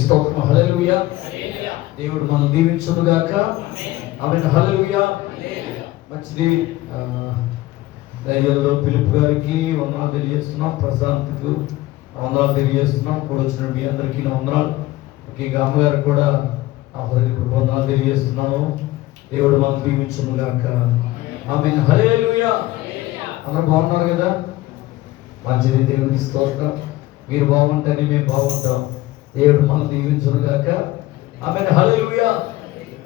స్తోత్రం. హల్లెలూయా. దేవుడు మనం దీవించును గాక. ఆమేన్. హల్లెలూయా. మంచిది. దైవలో పిలుపు గారికి వందనాలు తెలియజేస్తున్నాం. ప్రశాంత్కు వందనాలు తెలియజేస్తున్నాం. కూడా వచ్చిన మీ అందరికీ నా వందనాలు. ముఖ్యంగా అమ్మగారికి కూడా నా హృదయపూర్వక వందనాలు తెలియజేస్తున్నాను. దేవుడు మనం దీవించును గాక. ఆమేన్. హల్లెలూయా. అందరూ బాగున్నారు కదా? మంచిది. దేవునికి స్తోత్రం. మీరు బాగుంటేనే మేము బాగుంటాం. దేవుడు మనం దీవించును గాక. ఆమేన్. హల్లెలూయా.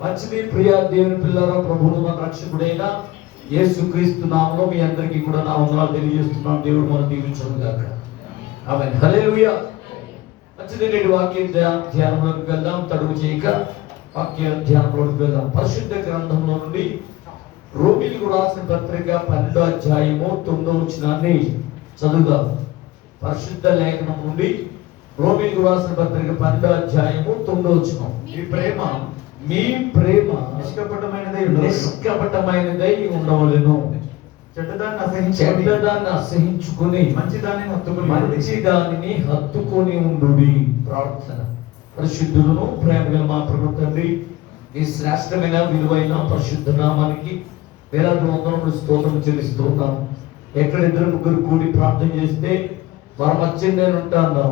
మంచిది. ప్రియ దేవుని పిల్లరా, ప్రభువును మన రక్షకుడైన యేసుక్రీస్తు నామములో మీ అందరికీ కూడా నా వందనాలు తెలియజేస్తున్నాను. దేవుడు మనం దీవించును గాక. ఆమేన్. హల్లెలూయా. మంచిది. నేటి వాక్య ధ్యానంలోకి వెళ్దాం. తడువు చేయక వాక్య ధ్యానంలోకి వెళ్దాం. పరిశుద్ధ గ్రంథంలో నుండి రోమీయులకు రాసిన పత్రిక 12వ అధ్యాయము 9వ వచనాన్ని చదువుదాం. పరిశుద్ధ లేఖనం నుండి రోమీయులకు రాసిన పత్రిక 12వ అధ్యాయము 9వ వచనం. మీ ప్రేమ నిష్కపటమైనదై ఉండవలెను. చెడ్డదాన్ని అసహించుకుని మంచిదానిని హత్తుకొని ఉండుడి. ప్రార్థన. పరిశుద్ధులను ప్రేమగల మా ప్రభు తండ్రి, ఈ శ్రేష్టమైన విలువైన పరిశుద్ధ నామానికి వేలాది వందనములు స్తోత్రం చెల్లిస్తూ ఉన్నాం. ఎక్కడ ఇద్దరు ముగ్గురు కూడి ప్రార్థన చేస్తే వారి మధ్య నేను ఉంటాను,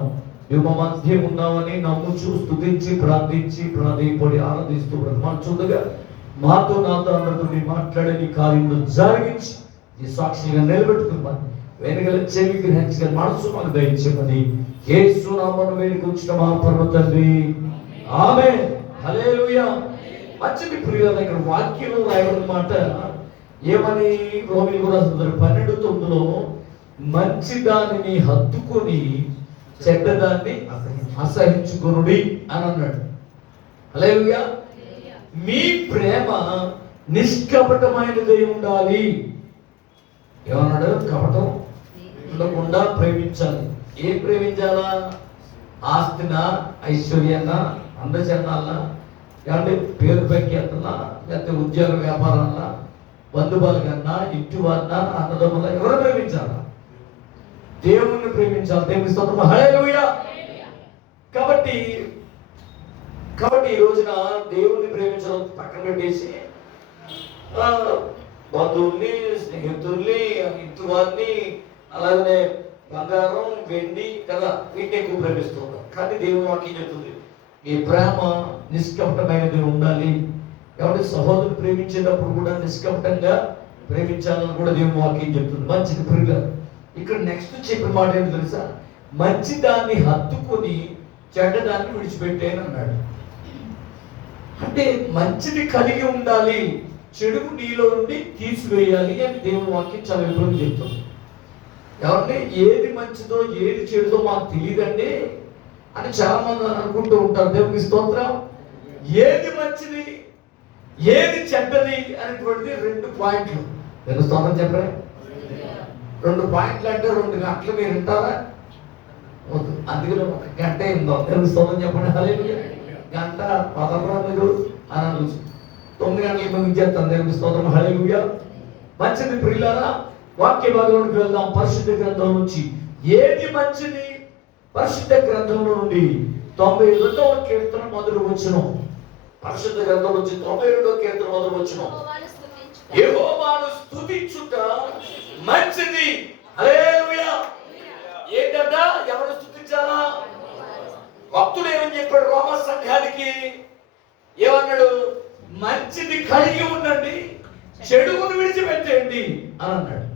నువ్వు మా మధ్య ఉన్నావని నమ్ముచు స్తుతించి ప్రార్థించి ప్రాధేయపడి ఆరాధిస్తూ మనం చూడగా మాతో నాతో అందరితో మాట్లాడే నీ కార్యములు జరిగించి ఈ సాక్షిగా నిలబెట్టుకున్నాను. వెనుకల చెవి గ్రహించగల మనసు మాకు దయచేయమని యేసు నామమున వేడుకొంచిన మా పరమ తండ్రి. ఆమేన్. హల్లెలూయా. మంచిది ప్రియులారా, ఇక్కడ వాక్యంలో రాయబడిన ఏమని రోమీయులకు రాసిన 12:9లో మంచి దానిని హత్తుకొని చెడ్డదాన్ని అసహించుకొనుడి అని అన్నాడు. హల్లెలూయా. మీ ప్రేమ నిష్కపటమైనదై ఉండాలి. ఏమన్నాడు? కపటం ఉండకుండా ప్రేమించాలి. ఏం ప్రేమించాలా? ఆస్తినా, ఐశ్వర్యాన్నా, అందచందాలనా, లేదంటే పేరు ప్రఖ్యాతనా, లేకపోతే ఉద్యోగ వ్యాపారాలనా, బంధువులకన్నా, ఇంటి వారినా, అన్నదమ్ముల ఎవరు ప్రేమించాలా? దేవుణ్ణి ప్రేమించాలి. దేవుని స్తోత్రం. హల్లెలూయా. కాబట్టి ఈ రోజున దేవుణ్ణి ప్రేమించడం పక్కన పెట్టేసి బంధువుల్ని, స్నేహితుల్ని, ఇంటి వారిని, అలాగనే బంగారం, వెండి కదా, వీటిని ఎక్కువ ప్రేమిస్తూ ఉంటాం. కానీ దేవుని వాక్యం చెప్తుంది ఈ ప్రేమ నిష్కపటమైనది ఉండాలి. కాబట్టి సహోదరుని ప్రేమించేటప్పుడు కూడా నిష్కపటంగా ప్రేమించాలని కూడా దేవుని వాక్యం చెప్తుంది. మంచిది ప్రియులారా, ఇక్కడ నెక్స్ట్ చెప్పిన మాట ఏంటో తెలుసా? మంచి దాన్ని హత్తుకొని చెడ్డదాన్ని విడిచిపెట్టేని అన్నాడు. అంటే మంచిది కలిగి ఉండాలి, చెడుకు నీలో నుండి తీసివేయాలి అని దేవుని వాక్యం చాలా వివరంగా చెప్తుంది. ఎవరిని ఏది మంచిదో ఏది చెడుదో మాకు తెలియదండి అని చాలా మంది అనుకుంటూ ఉంటారు. దేవునికి స్తోత్రం. ఏది మంచిది ఏది చెడ్డది అనేటువంటిది 2 పాయింట్లు. దేవుని స్తోత్రం. చెప్పరా? 2 పాయింట్లు అంటే 2 గంటలు మీరు వింటారా? అందుకని 1 గంట ఏందో. దేవుని స్తోత్రం చెప్పండి. హల్లెలూయా. గంట పదరా మీరు అని అనొచ్చు. 9 గంటలకు ముగించేస్తాను. దేవుని స్తోత్రం. హల్లెలూయా. మంచిది ప్రియులారా, వాక్య భాగంలోకి వెళ్దాం. పరిశుద్ధ గ్రంథం నుంచి ఏది మంచిది? పరిశుద్ధ గ్రంథంలో నుండి 92వ కీర్తన మొదలు వచనం. పరిశుద్ధ గ్రంథం నుంచి 92వ కీర్తన మొదలు వచనం. యెహోవాను స్తుతించుట మంచిది. హల్లెలూయా. ఏంటంట? ఎవరు స్తుతించాలా? భక్తుడు ఏమని చెప్పాడు రోమ సంఘానికి? ఏమన్నాడు? మంచిది కలిగి ఉండండి, చెడుగును విడిచిపెట్టండి అని అన్నాడు.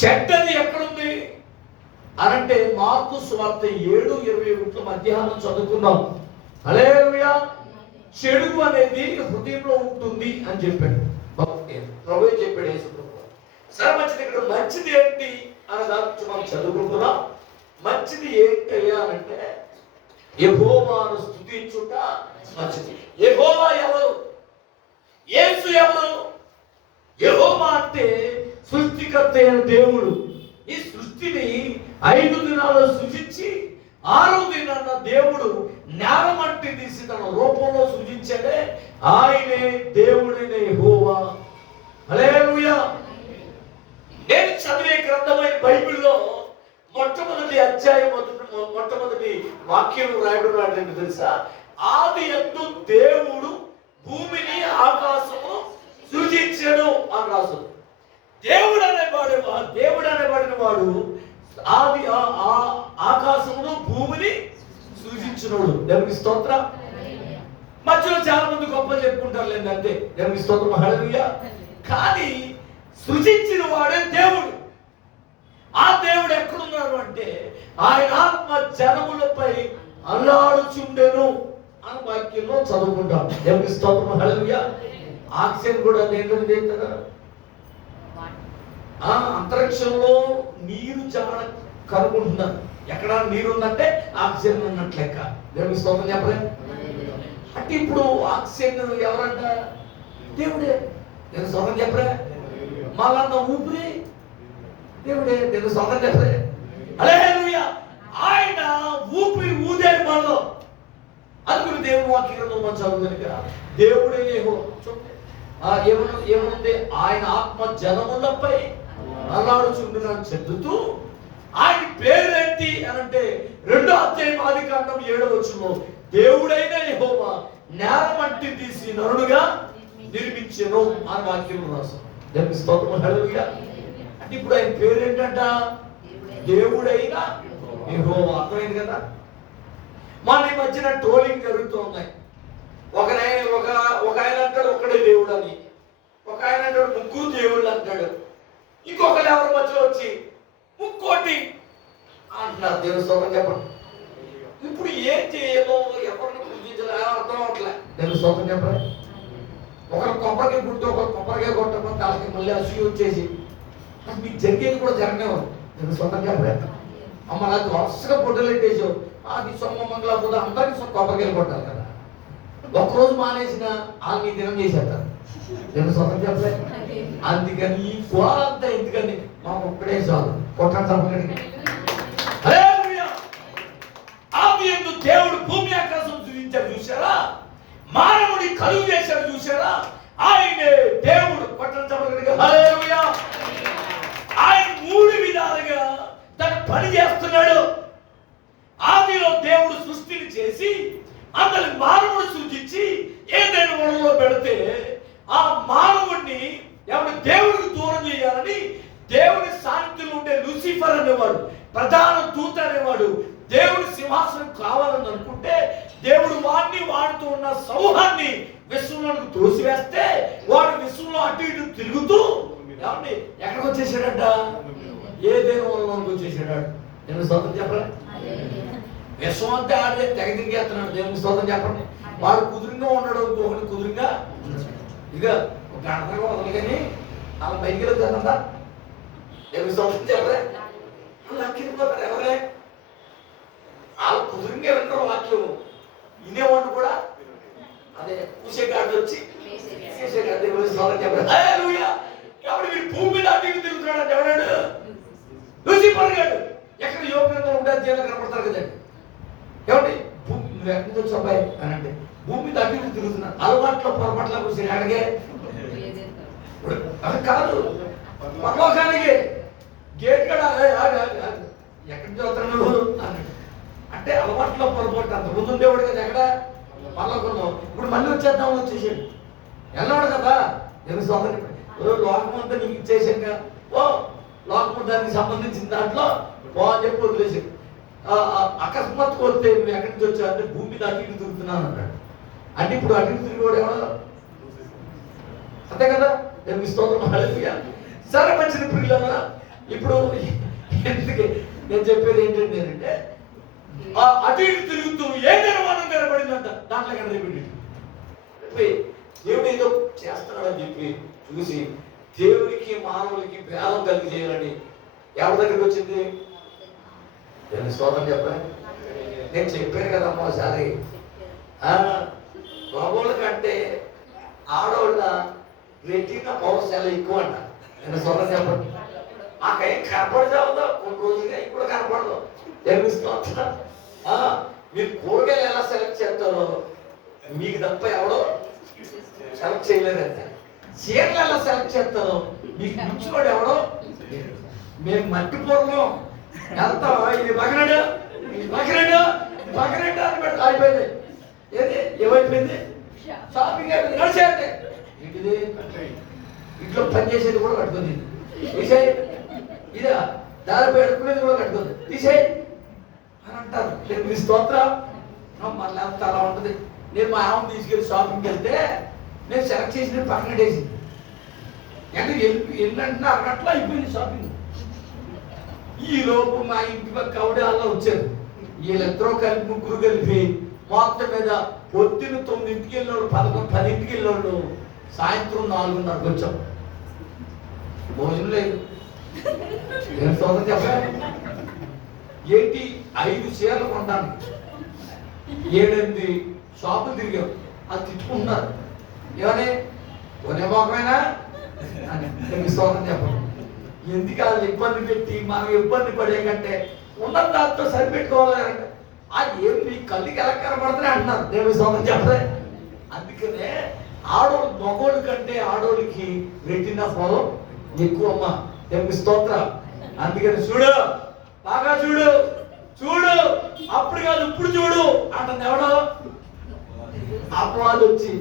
చెడ్డది ఎక్కడుంది అనంటే మార్కు సువార్త 7:21 మధ్యాహ్నం చదువుకున్నాం. హల్లెలూయా. చెడుగు అనేది హృదయంలో ఉంటుంది అని చెప్పాడు ప్రభు. చెప్పాడు యేసు ప్రభు. సరే, మంచిది. ఇక్కడ మంచిది ఏంటి అని దాని మనం చదువుకుంటున్నాం. మంచిది ఏంటయ్యా అంటే యెహోవాను స్తుతించుట మంచిది. యెహోవా ఎవరు? యేసు ఎవరు? యెహోవా అంటే సృష్టికర్త అయిన దేవుడు. ఈ సృష్టిని 5 దినాల్లో సృజించి 6వ దినాన దేవుడు నేల మట్టి తీసి తన రూపంలో సృజించాడే ఆయనే దేవుడైన యెహోవా. హల్లెలూయా. నేను చదివే గ్రంథమైన బైబిల్లో మొట్టమొదటి అధ్యాయం మొట్టమొదటి వాక్యం రాయబడిన ఏంటో తెలుసా? ఆది యందు దేవుడు భూమిని ఆకాశమును సృజించెను అని రాస్తుంది. దేవుడు అనేవాడిన వాడు ఆది ఆకాశమును భూమిని సృజించినోడు. దేవునికి స్తోత్రం. మధ్యలో చాలా మంది గొప్పలు చెప్పుకుంటారు లేదు అంతే. దేవునికి స్తోత్రం, హల్లెలూయా. కానీ సృజించిన వాడే దేవుడు. ఆ దేవుడు ఎక్కడున్నాడు అంటే ఆయన ఆత్మ జనములపై అల్లాడుచుండెను అని వాక్యంలో చదువుకుంటాం. దేవునికి స్తోత్రం, హల్లెలూయా. ఆక్సిజన్ కూడా దేంట్లో చేస్తారా? అంతరిక్షంలో నీరు చాలా కనుగొంటున్నారు. ఎక్కడ నీరు ఉందంటే ఆక్సిజన్ ఉన్నట్లు లెక్క. దేవునికి స్తోత్రం చెప్పలే. అంటే ఇప్పుడు ఆక్సిజన్ ఎవరంట? దేవుడే. నేను స్తోత్రం చెప్పలే. మళ్ళా ఊపిరి దేవుడే. నేను స్తోత్రం చెప్పలే. హల్లెలూయా. ఆయన ఊపిరి ఊదేడు మనలో. అందుకు దేవుని వాక్యంలో మనం చదువుకనుక దేవుడే ఏమనుంది? ఆయన ఆత్మ జనములపై అల్లాడుచుండునని చెందుతూ ఆయన పేరేంటి అని అంటే 2వ అధ్యాయం ఆదికాండం 7వ వచనంలో దేవుడైన యెహోవా నేల మట్టి తీసి నరుడుగా నిర్మించెను అని వాక్యం రాశారు. దేవునికి స్తోత్రం, హల్లెలూయా. అంటే ఇప్పుడు ఆయన పేరేంటంట? దేవుడైన యెహోవా. అర్థమైంది కదా? మన ఈ మధ్యన ట్రోలింగ్ జరుగుతూ ఉన్నాయి. ఒక ఆయన అంటాడు ఒక్కడే దేవుడు అని, ఒక ఆయన అంటాడు ముగ్గురు దేవుళ్ళు అంటాడు, ఇంకొకరు ఎవరి మధ్యలో వచ్చి ముక్కోటి అంటున్నారు. దేవుని స్తోత్రం చెప్పండి. ఇప్పుడు ఏం చేయాలో ఎవరిని పూజించాలో అర్థం అవట్లే. దేవుని స్తోత్రం చెప్పండి. ఒకరు కొబ్బరికాయ కుట్టి ఒకరు కొబ్బరికాయ కొట్టకపోతే వాళ్ళకి మళ్ళీ అసూయ వచ్చేసి మీకు జరిగేది కూడా జరగనేవారు. దేవుని స్తోత్రం చెప్పలేదు. అమ్మ నాకు వరుసగా పొట్టలు పెట్టేసావు, అది సొమ్మ మంగళ అందరికీ కొబ్బరికాయలు కొట్టాలి కదా. ఒక్కరోజు మానేసిన వాళ్ళని దినం చేసేస్తారు. దేవుని స్తోత్రం చెప్పలేదు. అందుకని ఈ గోలంతా ఎందుకని మాకు ఒక్కడే చాలు కొట్టడం తప్పకండి. ఆది యందు దేవుడు భూమి ఆకాశం సృజించాడు చూసారా? మానవుడి కలుగు చేశాడు చూసారా? ఆయనే దేవుడు. కొట్టడం తప్పకండి. హల్లెలూయా. ఆయన 3 విధాలుగా తన పని చేస్తున్నాడు. ఆదిలో దేవుడు సృష్టిని చేసి అందులో మానవుడు సృజించి ఏదైనా వనంలో పెడితే ఆ మానవుడిని ఎవరి దేవుడికి దూరం చేయాలని దేవుని సాన్నిధ్యంలో ఉండే లూసిఫర్ అనేవాడు, ప్రధాన దూత అనేవాడు దేవుడి సింహాసనం కావాలని అనుకుంటే దేవుడు వాడుతూ ఉన్న సమూహాన్ని విశ్వంలోకి తోసివేస్తే వాడు విశ్వంలో అటు ఇటు తిరుగుతూ ఏమండి ఎక్కడికి వచ్చేసాడట? ఏదైనా వనంలోకి వచ్చేసాడు. నేను స్తోత్రం చెప్పలే. విశ్వం అంతా ఆడే తెగ తిరిగేస్తున్నాడు. దేవునికి స్తోత్రం చెప్పండి. వాడు కుదురుగా ఉన్నాడు, ఇంకొకటి కుదురుగా ఇక ఒక అర్థంగా వదలు కానీ అలా బయటికి వెళ్తానందా? దేవునికి స్తోత్రం చెప్పలే. అలా కిందిపోతారు ఎవరే? వాళ్ళు కుదురుగా వింటారు వాక్యం, వినేవాడు కూడా అదే పూసేగాడు వచ్చి చేసేగాడు. దేవునికి స్తోత్రం చెప్పలే. హల్లెలూయా. కాబట్టి మీరు భూమి దాటి తిరుగుతున్నాడు అంటే ఎవడాడు? లూసిఫర్ గాడు. ఎక్కడ యోగంగా ఉండాలి జీవన కనపడతారు కదండి. ఏమండి నువ్వు ఎక్కడి నుంచి వచ్చావు అబ్బాయి అని అంటే భూమి దాటి తిరుగుతున్నా అలవాట్లో పొరపాట్ల కూర్చొని అడిగే కాదు పరలోకానికి గేట్ కూడా ఎక్కడి నుంచి వస్తాను నువ్వు అన్నాడు. అంటే అలవాట్లో పొరపాటు అంత ముందు ఉండేవాడు కదా ఎక్కడ పరలోకంలో. ఇప్పుడు మళ్ళీ వచ్చేద్దామని వచ్చేసాడు. వెళ్ళాడు కదా. నేను సోదరు లోకం అంతా నీకు ఇచ్చేసాక లోకం దానికి సంబంధించిన దాంట్లో అని చెప్పి వదిలేసాడు. అకస్మాత్తుగా వస్తే నువ్వు ఎక్కడి నుంచి వచ్చా అంటే భూమి దాటి ఇటు తిరుగుతున్నాను అన్నాడు. అంటే ఇప్పుడు అటు ఇటు తిరిగి ఎవడో అంతే కదా. నేను స్తోత్రం, హల్లెలూయా. సరే మంచిది ప్రియులారా. ఇప్పుడు ఎందుకే నేను చెప్పేది ఏంటంటే అటు ఇటు తిరుగుతూ ఏ నిర్మాణం కనబడిందంట దాంట్లో కనబడి దేవుడు ఏదో చేస్తున్నాడని చెప్పి చూసి దేవునికి మానవులకి భేదం కలిగి చేయాలని ఎవరి దగ్గరికి వచ్చింది? నేను స్తోత్రం చెప్పాను. నేను చెప్పాను కదమ్మా ఒకసారి మగోళ్ళ కంటే ఆడవాళ్ళ రెటీనా పవర్ చాలా ఎక్కువ అంట. నేను స్తోత్రం చెప్పండి. మాకేం కనపడదావుదో కొన్ని రోజులుగా ఇప్పుడు కనపడదు. నేను స్తోత్రం. మీరు కూరగాయలు ఎలా సెలెక్ట్ చేస్తారో మీకు తప్ప ఎవడో సెలెక్ట్ చేయలేదంటే. చీరలు ఎలా సెలెక్ట్ చేస్తారో మీకు మించివాడు ఎవడో. మేము మట్టి పూర్వం వెళ్తాం, ఇది బగనడు ఇది బగనడు పక్కన పెడితే అయిపోయింది. ఏది ఏమైపోయింది? షాపింగ్ అయిపోయింది. నడిచేయండి. ఏంటిది? ఇంట్లో పని చేసేది కూడా కట్టుకుంది. తీసేయి. ఇదా దారి పెట్టుకునేది కూడా కట్టుకుంది. తీసేయి అని అంటారు. నేను మీ స్తోత్రం మళ్ళీ అంత అలా ఉంటుంది. నేను మా ఆమె తీసుకెళ్ళి షాపింగ్కి వెళ్తే నేను సెలెక్ట్ చేసిన పక్కన వేసి అంటే ఎన్నంటే అరగట్లా అయిపోయింది షాపింగ్. ఈ లోపు మా ఇంటి పక్క ఆవిడ అలా వచ్చారు. వీళ్ళిద్దరూ కలిపి ముగ్గురు కలిపి మొత్తం మీద పొద్దున్న 9ంటికి వెళ్ళినోళ్ళు 10ంటికి వెళ్ళినోళ్ళు సాయంత్రం 4:30కి వచ్చాం. భోజనం లేదు. నేను సోదరు చెప్పాను ఏంటి 5 చీరలు కొంటాను 7-8 షాపులు తిరిగాం. అది తిట్టుకుంటున్నారు. ఏమని కొనే మొక్కమైనా అని సోదరు చెప్పండి. ఎందుకు వాళ్ళు ఇబ్బంది పెట్టి మనం ఇబ్బంది పడే కంటే ఉన్న దాంతో సరిపెట్టుకోవాలంటే ఏం మీ కళ్ళకి ఎలా కనబడుతున్నాయి అంటున్నారు. దేవుని సోదరు చెప్పలే. అందుకనే ఆడోళ్ళు మగోళ్ళ కంటే ఆడోళ్ళకి రెట్టిన ఫలం ఎక్కువ అమ్మ. దేవుని స్తోత్రం. అందుకని చూడు బాగా చూడు చూడు అప్పుడు కాదు ఇప్పుడు చూడు అంటుంది. ఎవడో అపవాదు వచ్చి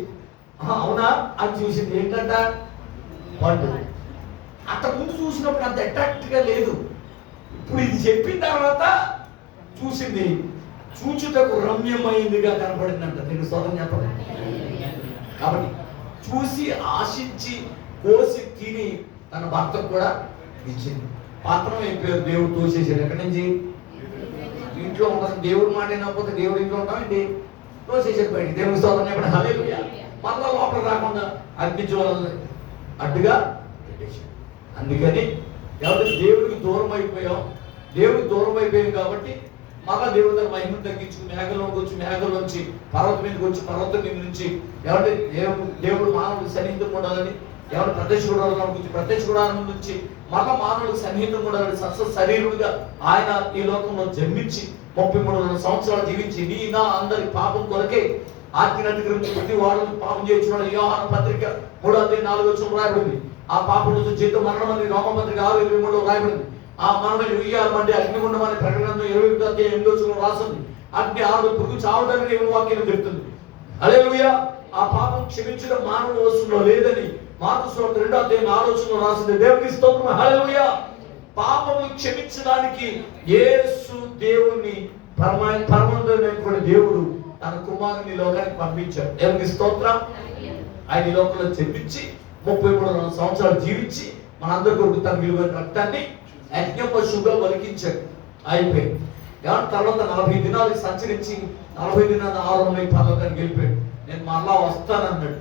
అవునా అని చూసింది. ఏంటంట పండు. అంతకు ముందు చూసినప్పుడు అంత అట్రాక్ట్గా లేదు. ఇప్పుడు ఇది చెప్పిన తర్వాత చూసింది. చూచుటకు రమ్యమైందిగా కనపడిందంట. నేను స్తోత్రం చెప్పండి. కాబట్టి చూసి ఆశించి కోసి తిని తన భర్తకు కూడా ఇచ్చింది. పాత్రం అయిపోయారు. దేవుడు తోసేసాడు. ఎక్కడి నుంచి? ఇంట్లో ఉండదు. దేవుడు మాట అయినకపోతే దేవుడు ఇంట్లో ఉంటామండి. తోసేసాడు బయటికి. దేవుని స్తోత్రం చెప్పండి. హల్లెలూయా. మళ్ళా లోపల రాకుండా అగ్నిజ్వాలల్ని అడ్డుగా పెట్టేసాడు. అందుకని ఎవరికి దేవుడికి దూరం అయిపోయాం. దేవుడికి దూరం అయిపోయాం కాబట్టి మళ్ళా దేవుడు తన మహిమను తగ్గించుకుని మేఘంలోకి వచ్చి మేఘంలోంచి పర్వతం మీదకి వచ్చి పర్వతం మీద నుంచి ఎవరి దేవుడు మానవుడికి సన్నిహితం ఉండాలని ఎవరు ప్రత్యక్ష గుడారం గురించి ప్రత్యక్ష గుడారం నుంచి మళ్ళా మానవుడికి సన్నిహితం ఉండాలని శరీరుడిగా ఆయన ఈ లోకంలో జన్మించి 33 సంవత్సరాలు జీవించి నీ నా అందరి పాపం కొరకే ఆజ్ఞాతి గురించి ప్రతి వాడు పాపం చేయించున్నాడు. యోహాను పత్రిక 3:4 రాయబడింది. ఆ పాపం నుంచి జీతం మరణం అని రోమపత్రిక 6:23 రాయబడింది. ఆ మరణం ఉయ్యాలంటే అగ్నిగుండం అనే ప్రకటన 21:8 రాసింది. అగ్ని ఆరు పురుగు చావడానికి దేవుని వాక్యం చెప్తుంది. హల్లెలూయా. ఆ పాపం క్షమించడం మానవుల వశంలో లేదని మార్కు సువార్త 2:6 రాసింది. దేవునికి స్తోత్రం. హల్లెలూయా. పాపము క్షమించడానికి యేసు దేవుని పరమందుడైన దేవుడు తన కుమారుని లోకానికి పంపించాడు. దేవునికి స్తోత్రం. ఆయన ఈ లోకంలో జన్మించి 33 సంవత్సరాలు జీవించి మనందరి కొరకు తన విలువైన రక్తాన్ని యజ్ఞ పశువుగా వలికించాడు. అయిపోయింది. తర్వాత 40 దినాలు సంచరించి 40 దినాలు ఆరోహణ పర్లోకానికి వెళ్ళిపోయాడు. నేను మళ్ళా వస్తానన్నాడు.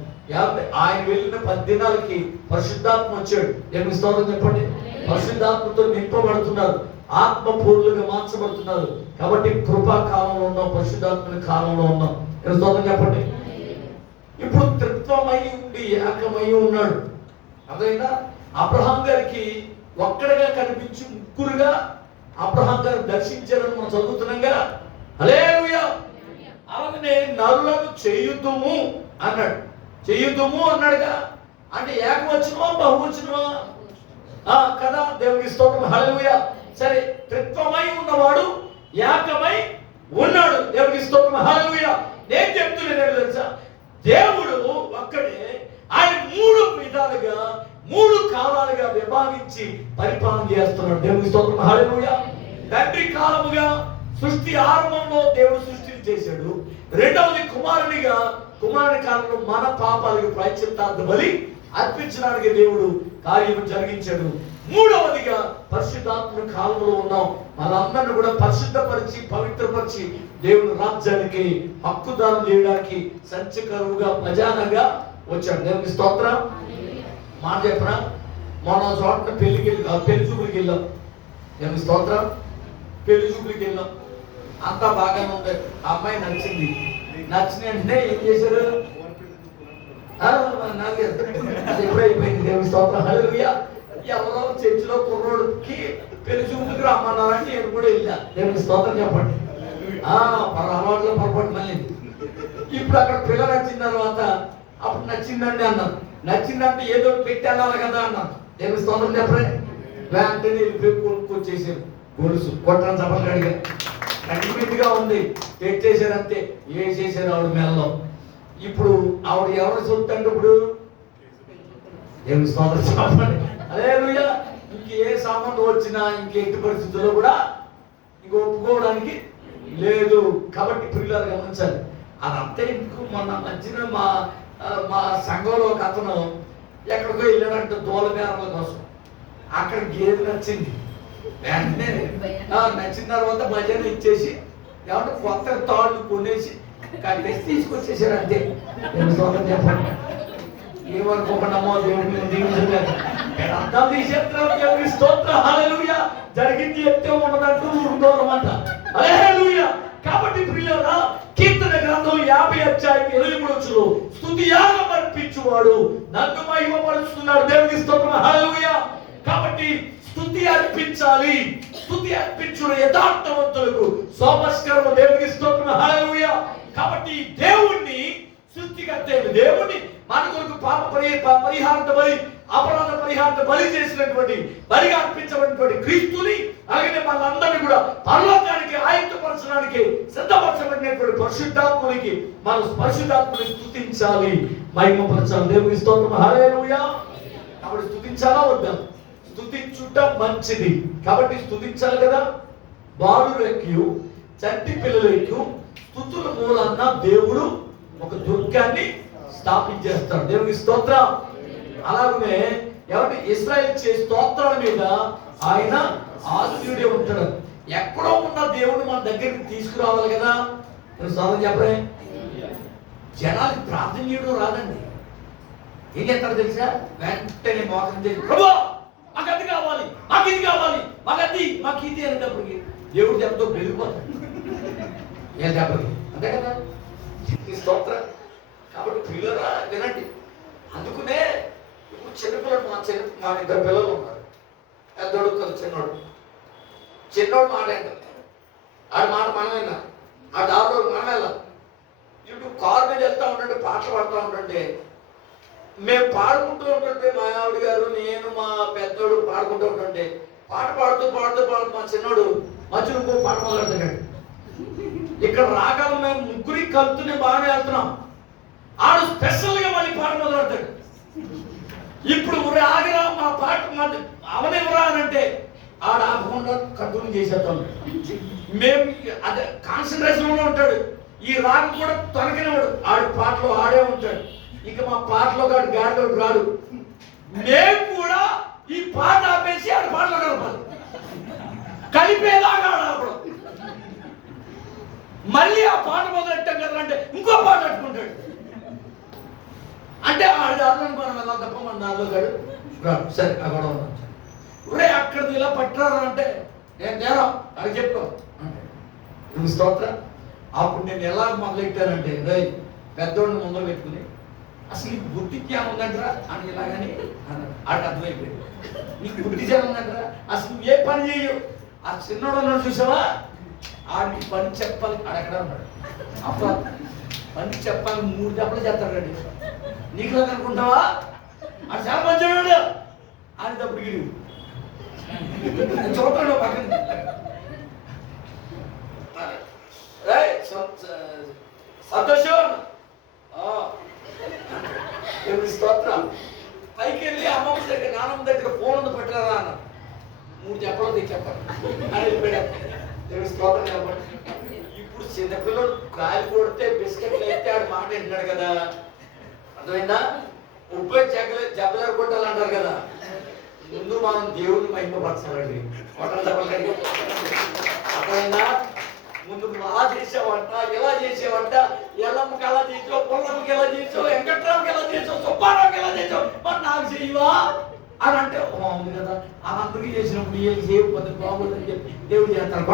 ఆయన వెళ్ళిన 10 దినాలకి పరిశుద్ధాత్మ వచ్చాడు. దేవునికి స్తోత్రం చెప్పండి. పరిశుద్ధాత్మతో నింపబడుతున్నారు. ఆత్మ పూర్లుగా మార్చబడుతున్నారు. కాబట్టి కృపా కాలంలో ఉన్నాం. పరిశుద్ధాత్మ కాలంలో ఉన్నాం. స్తోత్రం చెప్పండి. ఇప్పుడు త్రిత్వమై ఉండి ఏకమై ఉన్నాడు. అదైనా అబ్రహాం గారికి ఒక్కడిగా కనిపించి ముగ్గురుగా అబ్రహాం గారు దర్శించారని మనం చదువుతున్నాంగా. హల్లెలూయా. అలాగనే నరులను చేయుదుము అన్నాడు. చేయుదుము అన్నాడుగా. అంటే ఏకవచనమా బహువచనమా కదా? దేవునికి స్తోత్రం. హల్లెలూయా. సరే, త్రిత్వమై ఉన్నవాడు ఏకమై ఉన్నాడు. దేవునికి స్తోత్రం. హల్లెలూయా. నేను చెప్తున్నాను తెలుసా, దేవుడు ఒక్కడే. ఆయన 3 విధాలుగా 3 కాలాలుగా విభాగించి పరిపాలన చేస్తున్నాడు. దేవునికి స్తోత్రం. హల్లెలూయా. తండ్రి కాలముగా సృష్టి ఆరంభంలో దేవుడు సృష్టిని చేశాడు. రెండవది కుమారునిగా కుమారుని కాలంలో మన పాపాలకు ప్రాయశ్చిత్తార్థ బలి అర్పించడానికి దేవుడు కార్యము జరిగించాడు. మూడవదిగా పరిశుద్ధాత్మ కాలంలో ఉన్నాం. మనందరిని కూడా పరిశుద్ధపరిచి పవిత్రపరిచి దేవుని రాజ్యానికి హక్కుదానం చేయడానికి సంచకరువుగా ప్రజానగా వచ్చాడు. దేవునికి స్తోత్రం. మాట చెప్పరా, మొన్న చోట పెళ్లి చూపులకి వెళ్ళాం. దేవునికి స్తోత్రం. పెళ్లి చూపులకి వెళ్ళాం. అంతా బాగానే ఉంది. ఆ అమ్మాయి నచ్చింది. నచ్చిన వెంటనే ఏం చేశారు? నాకు ఎప్పుడైపోయింది. దేవునికి స్తోత్రం. హల్లెలూయా. ఎవరో చర్చిలో కుర్రోడికి పెళ్లి చూపులకి రమ్మన్నారంటే నేను కూడా వెళ్ళా. దేవునికి స్తోత్రం చెప్పండి. అలవాట్లో పొరపాటు మళ్ళీ. ఇప్పుడు అక్కడ పిల్ల నచ్చిన తర్వాత అప్పుడు నచ్చిందండి అన్నాను. నచ్చిందంటే ఏదో పెట్టి వెళ్ళాలి కదా అన్నాను. దేవునికి స్తోత్రం చెప్పండి. వెంటనే వెళ్ళిపోయి కొనుక్కొచ్చేసారు గొలుసు. కొట్టని చప్పట్లు అడిగారు. కంటిన్యూగా ఉంది. తెచ్చేసారంతే, ఏ చేశారు ఆవిడ మెల్లో. ఇప్పుడు ఆవిడ ఎవరు సొత్తు అంటే ఇప్పుడు దేవుని స్తోత్రం చెప్పండి. హల్లెలూయా. ఇంకే సంబంధం వచ్చినా ఇంకెట్టి పరిస్థితుల్లో కూడా ఇంక ఒప్పుకోవడానికి లేదు. కాబట్టి ప్రియులారా గమనించాలి. అదంతా ఎందుకు, మొన్న మధ్యన మా సంఘంలో ఒక అతను ఎక్కడికో వెళ్ళాడంటే దూలమేరల కోసం. అక్కడ గేదె నచ్చింది. వెంటనే నచ్చిన తర్వాత భజన ఇచ్చేసి ఏమంటే కొత్త తాళ్ళు కొనేసి కట్టేసి తీసుకొచ్చేసారు అంతే. చెప్పండి, ఏమనుకోకుండా దేవుడిని దీవించలేదు. అర్థం తీసేస్తున్నాం. దేవుని స్తోత్రం. హల్లెలూయా. జరిగింది చెప్తే ఉన్నదంటూ ఊరుకోనమాట. హల్లెలూయా. కాబట్టి ప్రియులారా, కీర్తన గ్రంథం 50 అధ్యాయం 23 స్తుతి యాగం అర్పించువాడు నన్ను మహిమపరుస్తున్నాడు. దేవుని స్తోత్రం. హల్లెలూయా. కాబట్టి స్తుతి అర్పించాలి. స్తుతి అర్పించుడు యథార్థవంతులకు సోమస్కరమ. దేవునికి స్తోత్రం. హల్లెలూయా. కాబట్టి దేవుణ్ణి సృష్టికర్త దేవుణ్ణి మన కొరకు పాప పరిహారంతో బలి, అపరాధ పరిహారంతో బలి చేసినటువంటి, బలిగా అర్పించబడినటువంటి క్రీస్తుని, అలాగే మనందరినీ కూడా పరలోకానికి ఆయుక్తపరచడానికి సిద్ధపరచబడినటువంటి పరిశుద్ధాత్మనికి మనం పరిశుద్ధాత్మని స్తుతించాలి, మహిమపరచాలి. దేవుని స్తోత్రం. హల్లెలూయా. కాబట్టి స్తుతించాలా వద్దా? స్తుతించుట మంచిది. కాబట్టి స్తుతించాలి కదా. బాలురు ఎక్కువ, చంటి పిల్లలు ఎక్కువ స్తుతుల మూలాన దేవుడు ఒక దుర్గాన్ని స్థాపించేస్తాడు. దేవుని స్తోత్రం. అలాగనే ఎవరి ఇశ్రాయేలు చే స్తోత్రాల మీద ఆయన ఆశీనుడే ఉంటాడు. ఎక్కడో ఉన్న దేవుడు మన దగ్గరికి తీసుకురావాలి కదా. స్తోత్రం చెప్పరే. జనాలకి ప్రార్థన చేయడం రాదండి. ఏం చేస్తారో తెలుసా? వెంటనే మోసం చేసి, ప్రభువా మాకు అది కావాలి, మాకు ఇది కావాలి, మాకు ఇది అనేటప్పటికి దేవుడు చెప్తూ వెళ్ళిపోతాడు. ఏం చెప్పదు అంతే కదా. స్తోత్రం. కాబట్టి పిల్లరా వినండి. అందుకునే ఇప్పుడు చిన్నపిల్లడు మా 2 పిల్లలు ఉన్నారు. పెద్దోడు కదా చిన్నోడు మాట ఏంటంటే ఆడి మాట మనం విన్నా, ఆ దారిలో మనం వెళ్ళాలి. ఇప్పుడు కారు మీద వెళ్తా ఉంటుంటే పాటలు పాడుతూ ఉంటుంటే మేము పాడుకుంటూ ఉంటుంటే మా ఆవిడ గారు నేను మా పెద్దోడు పాడుకుంటూ ఉంటుంటే పాట పాడుతూ మా చిన్నోడు మధ్యలో ఇంకో పాట మొదలెడతాడు. ఇక్కడ రాగాలు మేము ముగ్గురికి కలుపుతూనే బాగానే వెళ్తున్నాం. ఆడు స్పెషల్గా మళ్ళీ పాట మొదలెడతాడు. ఇప్పుడు ఆగరా మా పాట అవనివ్వరా అని అంటే ఆడ ఆపకుండా కంటిన్యూ చేసేస్తాం. మేము అదే కాన్సన్ట్రేషన్లో ఉంటాడు. ఈ రాగం కూడా తొలగినవాడు. ఆడి పాటలో ఆడే ఉంటాడు. ఇక మా పాటలో గాడిలో రాడు. మేము కూడా ఈ పాట ఆపేసి ఆడి పాటలో కలపాలి. కలిపేలాగా ఆడప్పుడు మళ్ళీ ఆ పాట మొదలెట్టాం కదా అంటే ఇంకో పాట పెట్టుకుంటాడు. అంటే ఆడి దారిలో మనం వెళ్ళాలి తప్ప మన దారిలో గాడు రాడు. సరే ఆ గొడవ ఒరే అక్కడ ఇలా పట్టారు అంటే నేను నేరం అది చెప్పు అంటే స్తోత్రం. అప్పుడు నేను ఎలా మొదలెట్టానంటే రే పెద్దోడిని ముందు పెట్టుకుని అసలు నీకు బుద్ధి జ్ఞానం ఉందంటరా అని ఇలాగని అన్నాడు. ఆడికి అర్థమైపోయింది. నీకు బుద్ధి జ్ఞానం ఉందంటరా, అసలు నువ్వు ఏ పని చేయవు. ఆ చిన్నోడు ఉన్నాడు చూసావా, ఆడికి పని చెప్పాలి. ఆడెక్కడ ఉన్నాడు అప్పుడు పని చెప్పాలి 3 దెబ్బలు చేస్తాడు. నీకు అనుకుంటావా ఆడు చాలా మంచివాడు అని తప్పుడు గిరి చూస్తాడు పక్కన. సంతోషం. స్తోత్రం. పైకి వెళ్ళి అమ్మమ్మ దగ్గర నాన్నమ్మ దగ్గర ఫోన్ ఉంది పెట్టారా అన్న 3 దెబ్బలు తెచ్చి చెప్పాలి అని వెళ్ళిపోయాడు. దేవుని స్తోత్రం చెప్పండి. ఇప్పుడు చిన్నపిల్లలు కాయలు కొడితే బిస్కెట్లు అయితే ఆడు మాట వింటున్నాడు కదా. అర్థమైందా? ఉప్పే జబ్బలేరు కొట్టాలి అంటారు కదా. ముందు మనం దేవుడిని మహిమపరచాలండి. అర్థమైందా? ముందు అలా చేసావంట, ఎలా చేసావంట, ఎల్లమ్మకి ఎలా చేసావు, పొల్లమ్మకి ఎలా చేసావు, వెంకట్రావుకి ఎలా చేసావు, సుబ్బారావుకి ఎలా చేసావు, మరి నాకు చేయవా అని అంటే బాగుంది కదా. అందరికీ చేసినప్పుడు ఏం చేయకపోతే బాగుందని చెప్పి దేవుడు చేస్తాను.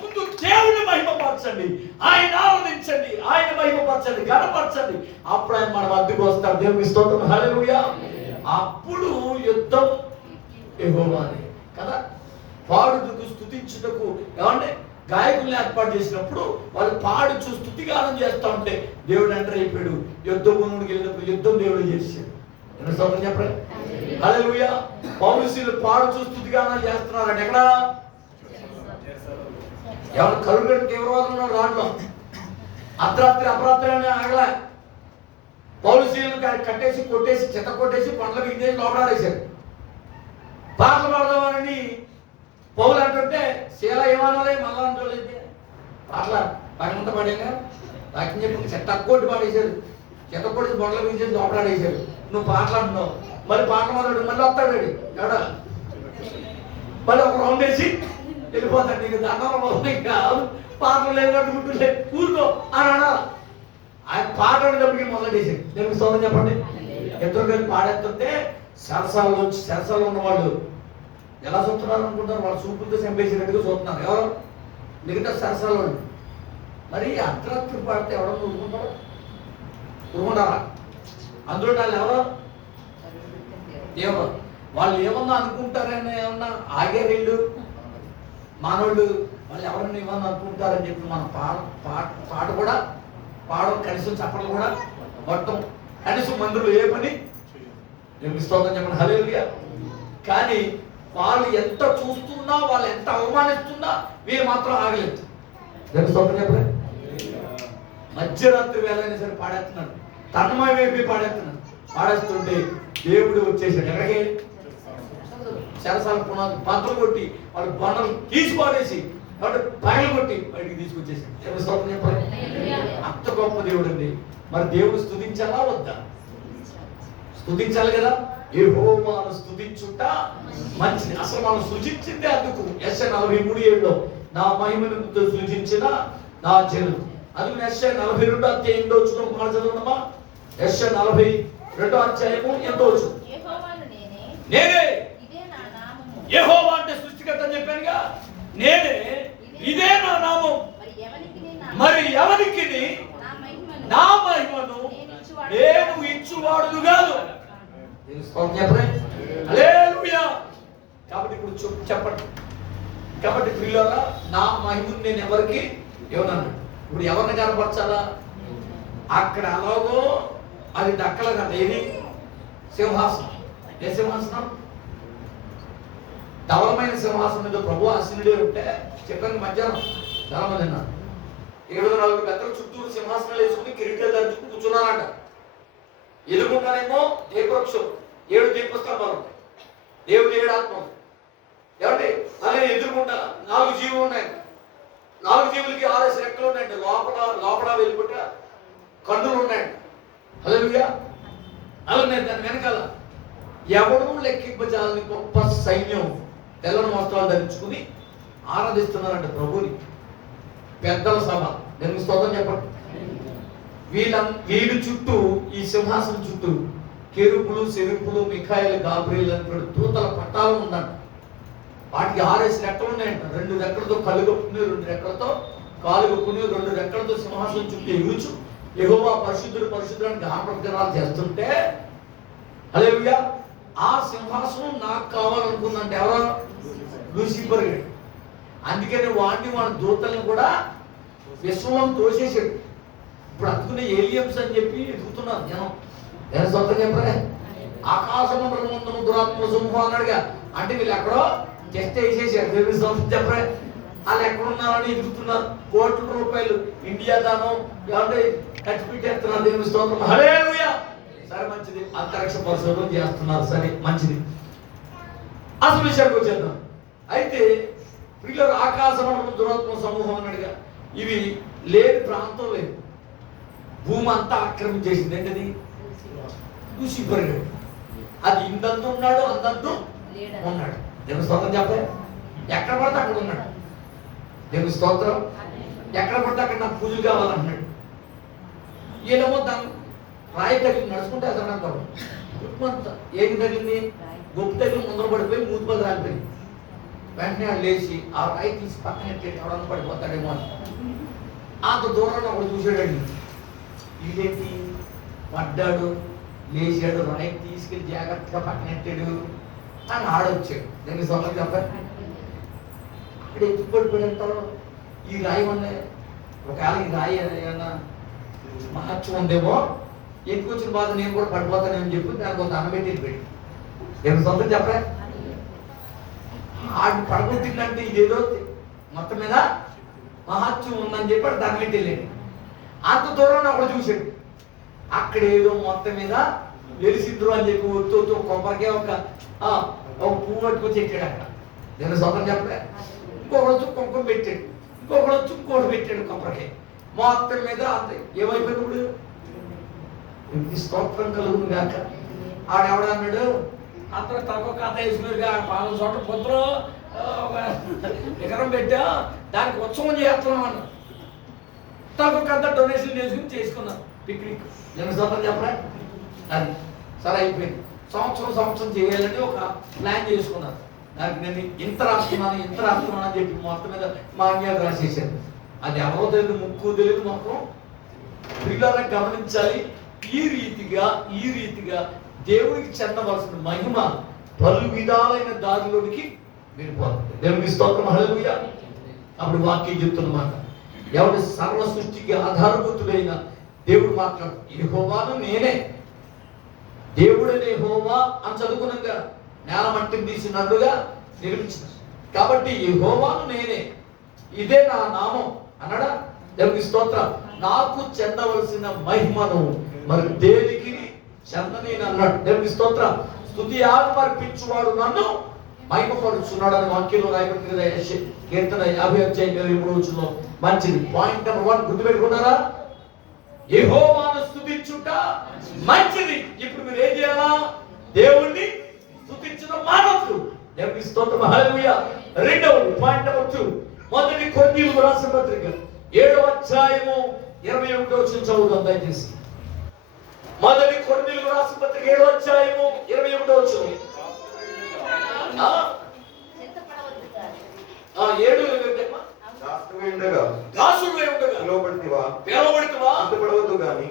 ముందు దేవుని మహిమపరచండి, ఆయన ఆరాధించండి, ఆయన మహిమపరచండి, గణపరచండి. అప్పుడు ఆయన మన మధ్యకు వస్తాడు. దేవుని స్తోత్రం. హల్లెలూయా. అప్పుడు యుద్ధం యెహోవాదే కదా. పాడుటకు స్తుతించుటకు ఏమంటే గాయకుల్ని ఏర్పాటు చేసినప్పుడు వాళ్ళు పాడుచు స్తుతిగానం చేస్తూ ఉంటే దేవుడు ఎంటర్ అయిపోయాడు. యుద్ధభూముడికి వెళ్ళినప్పుడు యుద్ధం దేవుడు చేశాడు. చెప్పండి. హల్లెలూయా. పౌలుసీలు పాడుచు స్తుతిగానం చేస్తున్నారంటే ఎక్కడ ఎవరు కరుగడి తీవ్రవాదులు ఉన్నారు దాంట్లో. అర్ధరాత్రి అపరాత్రి అని ఆగలే. పౌలుసీలను కట్టేసి కొట్టేసి చెత్త కొట్టేసి పండ్ల బిగించేసి లోపడాడేశారు. పాటలు పాడదామని పౌలు అంటుంటే శీల ఏమనాలి మళ్ళా అంటోలేదు. పాటల పగమంతా పాడాక వాక్యం చెప్పి చెత్త కొట్టి పాడేశారు. చెత్త కొట్టి పండ్ల బిగించేసి లోపడాడేశారు. నువ్వు పాటలు అంటున్నావు. మళ్ళీ పాటలు మాట్లాడు మళ్ళీ వస్తాడు ఎవడ మళ్ళీ ఒక రౌండ్ వేసి వెళ్ళిపోతాడు. నీకు దండం పాటలు లేదు అనుకుంటుంటే ఊరుకో అని అనాలి. ఆయన పాట అనేటప్పటికి మొదలెట్టేసాడు. నేను స్తోత్రం చెప్పండి. ఇద్దరు కలిసి పాడేస్తుంటే సరసాలు ఉన్నవాళ్ళు ఎలా చూస్తున్నారు అనుకుంటారు. వాళ్ళు చూపులతో చంపేసినట్టుగా చూస్తున్నారు. ఎవరు మిగతా సరసాలు వాళ్ళు. మరి అర్ధరాత్రి పాడితే ఎవరన్నా ఊరుకుంటారు? ఊరుకుంటారా? అందులో వాళ్ళు ఎవరో ఎవరు వాళ్ళు ఏమన్నా అనుకుంటారని ఏమన్నా ఆగే వీళ్ళు మానవుళ్ళు వాళ్ళు ఎవరన్నా ఏమన్నా అనుకుంటారని చెప్పి మన పాట కూడా పాడడం, కనీసం చప్పట్లు కూడా మొత్తం కనీసం మందులు ఏ పని నిర్మిస్తోందని చెప్పండి. హల్లెలూయా. కానీ వాళ్ళు ఎంత చూస్తున్నా, వాళ్ళు ఎంత అవమానిస్తున్నా వీరు మాత్రం ఆగలేదు. నిర్మిస్తోందని చెప్పలే. మధ్యరాత్రి వేళ అయినా సరే పాడేస్తున్నాడు. తన్మయ వైపు పాడేస్తున్నాడు. పాడేస్తుంటే దేవుడు వచ్చేసాడు. ఎక్కడికి? చెరసాల పునాది బద్దలు కొట్టి వాళ్ళు బండలు తీసి పాడేసి కాబట్టి పగలు కొట్టి బయటికి తీసుకొచ్చేసాడు. నిర్మిస్తోందని చెప్పలే. అంత గొప్ప దేవుడు అండి. మరి దేవుడు స్తుతించాలా వద్దా? స్తుతించాలి కదా. యెహోవాను స్తుతించుట మంచిది. అసలు మనం సృజించిందే అందుకు. యెషయా 43:7 నా మహిమను సృజించిన నా జనులు. అందుకు యెషయా 42 అధ్యాయం 8 వచ్చిన మాట చదువుదామా. యెషయా 42 అధ్యాయము ఎంతో వచ్చు. నేనే యెహోవా అంటే సృష్టికర్త అని చెప్పానుగా. నేనే ఇదే నా నామం. మరి ఎవరికి నా మహిమను నేను ఇచ్చువాడును కాదు. హల్లెలూయా. కాబట్టి ఇప్పుడు చెప్పండి. కాబట్టి ప్రియులారా నా మహిమను నేను ఎవరికి ఇవ్వనన్నాడు. ఇప్పుడు ఎవరిని కనపరచాలా? అక్కడ అలాగో అది దక్కల కదా. ఏది? సింహాసనం. ఏ సింహాసనం? ధవలమైన సింహాసనం మీద ప్రభు ఆసీనుడే ఉంటే చెప్పాను. మధ్యాహ్నం చాలా మంది అన్నారు 7 పెద్దల చుట్టూరు సింహాసనాలు వేసుకుని కిరీటాలు ధరించుకుని కూర్చున్నారంట. ఎదుగుంటానేమో దీపవృక్షం, 7 దీపస్తంభాలు ఉంటాయి. దేవుడు 7 ఆత్మలు. ఏమంటే అలాగే ఎదురుకుంటా 4 జీవులు ఉన్నాయి. 4 జీవులకి 6 రెక్కలు ఉన్నాయండి. లోపల వెళ్ళిపోతే కన్నులు ఉన్నాయండి. హల్లెలూయా. అలాగే దాని వెనకాల ఎవడూ లెక్కింపజాలని గొప్ప సైన్యం తెల్లని వస్త్రాలు ధరించుకుని ఆరాధిస్తున్నారంట ప్రభుని. పెద్దల సభ. నేను స్తోత్రం చెప్పండి. వీళ్ళ చుట్టూ ఈ సింహాసనం చుట్టూ కెరూబులు, సెరూబులు, మిఖాయిలు, గాబ్రియలు అనేటువంటి దూతల పట్టాలు ఉందంట. వాటికి 6 రెక్కలు ఉన్నాయంట. 2 రెక్కలతో కళ్ళు కప్పుకుని, 2 రెక్కలతో కాలు కప్పుకుని, 2 రెక్కలతో సింహాసనం చుట్టూ ఎగురుచు యెహోవా పరిశుద్ధుడు పరిశుద్ధుడు అని గానప్రతిగానాలు చేస్తుంటే హల్లెలూయా. ఆ సింహాసనం నాకు కావాలనుకుందంటే ఎవరో? లూసిఫర్. అందుకని వాడిని దూతలను కూడా విశ్వం తోసేసాడు. ఇప్పుడు అందుకునే ఏలియన్స్ అని చెప్పి ఎదుగుతున్నారు జనం. నేను సొంతం చెప్పలే. ఆకాశమండలం ముందు దురాత్మ సమూహం అన్నాడుగా. అంటే వీళ్ళు ఎక్కడో టెస్ట్ వేసేసారు. దేవుని సొంతం చెప్పలే. వాళ్ళు ఎక్కడున్నారని ఎదుగుతున్నారు. కోట్ల రూపాయలు ఇండియా దానం ఏమంటే ఖర్చు పెట్టేస్తున్నారు. దేవుని స్తోత్రం. హల్లెలూయా. సరే మంచిది. అంతరిక్ష పరిశోధన చేస్తున్నారు. సరే మంచిది. అసలు విషయానికి వచ్చేద్దాం. అయితే వీళ్ళు ఆకాశమండలం దురాత్మ సమూహం అన్నాడుగా. ఇవి లేని ప్రాంతం లేదు. భూమి అంతా ఆక్రమించేసింది. ఏంటది? లూసిఫర్. అది ఇంతంత ఉన్నాడు, అంతంత ఉన్నాడు. దేవుని స్తోత్రం చెప్పే. ఎక్కడ పడితే అక్కడ ఉన్నాడు. దేవుని స్తోత్రం. ఎక్కడ పడితే అక్కడ నాకు పూజలు కావాలన్నాడు. వీళ్ళేమో దాన్ని రాయి తగిలి నడుచుకుంటే అతను ఏమి తగిలింది? గొప్ప తగిలి ముందర పడిపోయి మూతిపల్లి రాలిపోయింది. వెంటనే వాళ్ళు లేచి ఆ రాయి తీసి పక్కన ఎవడన్నా పడిపోతాడేమో అని అంత దూరంలో ఒకడు చూసాడండి. ఇదేంటి? పడ్డాడు, లేచాడు, రాయి తీసుకెళ్ళి జాగ్రత్తగా పక్కనెట్టాడు అని ఆడొచ్చాడు. నేను సొంతం చెప్పాను. అక్కడ ఎందుకు పడిపోయాడంటారు? ఈ రాయి వల్ల ఒకవేళ ఈ రాయి ఏమన్నా మహత్వం ఉందేమో, ఎందుకు వచ్చిన బాధ నేను కూడా పడిపోతానని చెప్పి దానికి కొంత అన్నబెట్టి వెళ్ళిపోయాడు. నేను సొంతం చెప్పా. ఆడిని పడగొట్టిందంటే ఇదేదో మొత్తం మీద మహత్యం ఉందని చెప్పి దాని మీద వెళ్ళాడు. అంత దూరాన్ని ఒకడు చూశాడు. అక్కడ ఏదో మొత్తం మీద వెలిసిద్దురు అని చెప్పి ఒత్తుతో కొబ్బరికే ఒక పువ్వు పట్టుకొచ్చి ఎట్టాడు. అక్కడ నేను సొంతం చెప్పలే. ఇంకొకడు వచ్చి కుంకుమ పెట్టాడు, ఇంకొకడు వచ్చి ఇంకోటి పెట్టాడు కొబ్బరికే. మొత్తం మీద అంత ఏమైపోయినప్పుడు స్తోత్రం కలుగును గాక. ఆడెవడన్నాడు, అతను తక్కువ కథ వేసుకున్నారుగా పాలన చోట పొద్దులో విగ్రహం పెట్టా, దానికి ఉత్సవం చేస్తున్నాం అన్న. తక్కువ కథ డొనేషన్ చేసుకున్నాం పిక్నిక్. నేను సొంతం చెప్పలే. అది సరే అయిపోయింది. సంవత్సరం చేయాలని ఒక ప్లాన్ చేసుకున్నారు. దానికి నేను ఇంత రాస్తున్నాను అని చెప్పి మొత్తం మీద మా అంగీకారం రాసేసాను. అది ఎవరో తెలియదు, ముక్కు తెలియదు. మొత్తం పిల్లలను గమనించాలి. ఈ రీతిగా దేవుడికి చెందవలసిన మహిమ పలు విధాలైన దారిలోనికి వెళ్ళిపోతుంది. దేవునికి స్తోత్రం, హల్లెలూయా. అప్పుడు వాక్యం చెప్తున్నమాట, ఎవరి సర్వ సృష్టికి ఆధారభూతుడైన దేవుడు మాట్లాడు, యెహోవాను నేనే, దేవుడనే యెహోవా అని చదువుకున్నాగా, నేల మట్టిని తీసి నన్నుగా నిర్మించిన. కాబట్టి యెహోవాను నేనే, ఇదే నా నామం అన్నాడా. దేవునికి స్తోత్రం. నాకు చెందవలసిన మహిమను మరి దేనికి చెందనేని అన్నాడు. దేవునికి స్తోత్రం. స్తుతి ఆర్పించువాడు నన్ను మహిమపరుచున్నాడు అని వాక్యంలో రాయబడింది కదా. కీర్తన 50:23 మంచిది. Point number 1 గుర్తుపెట్టుకున్నారా? యెహోవాను స్తుతించుట మంచిది. ఇప్పుడు మీరు ఏం చేయాలా? దేవుణ్ణి స్తుతించడం మానవద్దు. దేవునికి స్తోత్రం, హల్లెలూయా. రెండవది పాయింట్ నెంబర్ 2, మొదటి కొరింథీయులకు రాసిన పత్రిక 7:21 చదువుదాం దయచేసి. మొదటి కొరింథీయులకు రాసిన పత్రిక 7:21. పిలువబడితివా సిద్ధపడవద్దు గాని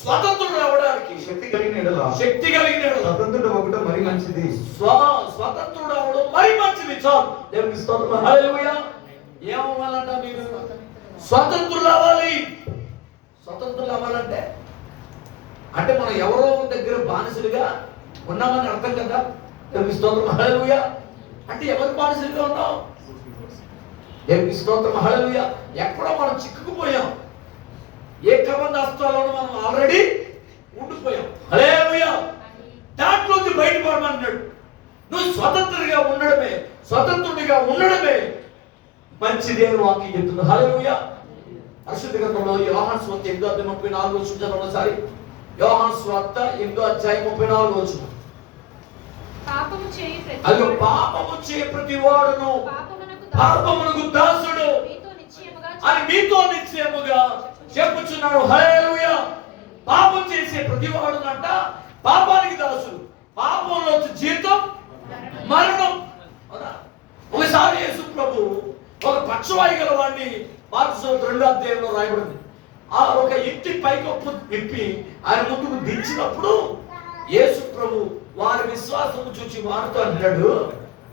స్వతంత్రుడు అవడానికి శక్తి కలిగిన స్వతంత్రుడు ఒకట మరి మంచిది. స్వతంత్రుడు అవడం మరి మంచిది. చాలు. దేవునికి స్తోత్రం, హల్లెలూయా. ఏమవ్వాలంట మీరు? స్వతంత్రులు అవ్వాలి. స్వతంత్రులు అవ్వాలంటే అంటే మనం ఎవరో దగ్గర బానిసలుగా ఉన్నామని అర్థం కదా. దేవునికి స్తోత్రం, హల్లెలూయా. అంటే ఎవరి బానిసలుగా ఉన్నాం? దేవునికి స్తోత్రం, హల్లెలూయా. ఎక్కడో మనం చిక్కుకుపోయాం. ఏ కబంధ హస్తాలను మనం ఆల్రెడీ ఉండిపోయాం. హల్లెలూయా. దాంట్లోంచి బయటపడమన్నాడు. నువ్వు స్వతంత్రుడిగా ఉండడమే మంచిది అని వాక్యం చెప్తుంది. హల్లెలూయా. పరిశుద్ధ గ్రంథంలో యోహాను సువార్త 8:34 చదవండి. యోహాను సువార్త 8:34. పాపము చేయ ప్రతి వాడును పాపమునకు దాసుడు అని మీతో నిశ్చయముగా చెప్పుచున్నాడు. హల్లెలూయా. పాపం చేసే ప్రతి వాడునంట పాపానికి దాసుడు. పాపంలో జీతం మరణం. ఒకసారి యేసు ప్రభు ఒక పక్షవాయు గల వాడిని మార్కు 2 రాయబడింది. ఆ ఒక ఇంటి పైకప్పు విప్పి ఆయన ముందుకు దించినప్పుడు యేసు ప్రభు వారి విశ్వాసము చూసి వారితో అంటాడు,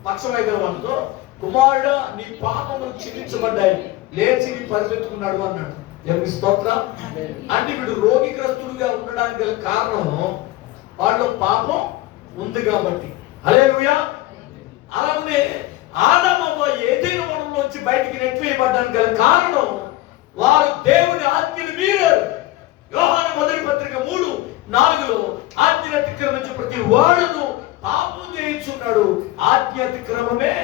పక్షవాయు గల వాడితో, కుమారుడా నీ పాపములు క్షమించబడ్డాయి, లేచి నీ పరిగెత్తుకున్నాడు అన్నాడు. దేవునికి స్తోత్రం. అంటే వీడు రోగిగ్రస్తుడుగా ఉండడానికి గల కారణం వాళ్ళలో పాపం ఉంది కాబట్టి. హల్లెలూయా. అలాగే ఆదాము ఏదైనా వనంలోంచి బయటికి నెట్టివేయబడ్డానికి గల కారణం వారు దేవుని ఆజ్ఞను మీరారు. యోహాను మొదటి పత్రిక 3:4 ఆజ్ఞ అతిక్రమించే ప్రతి వాడును పాపం చేయించున్నాడు. ఆజ్ఞ అతిక్రమమే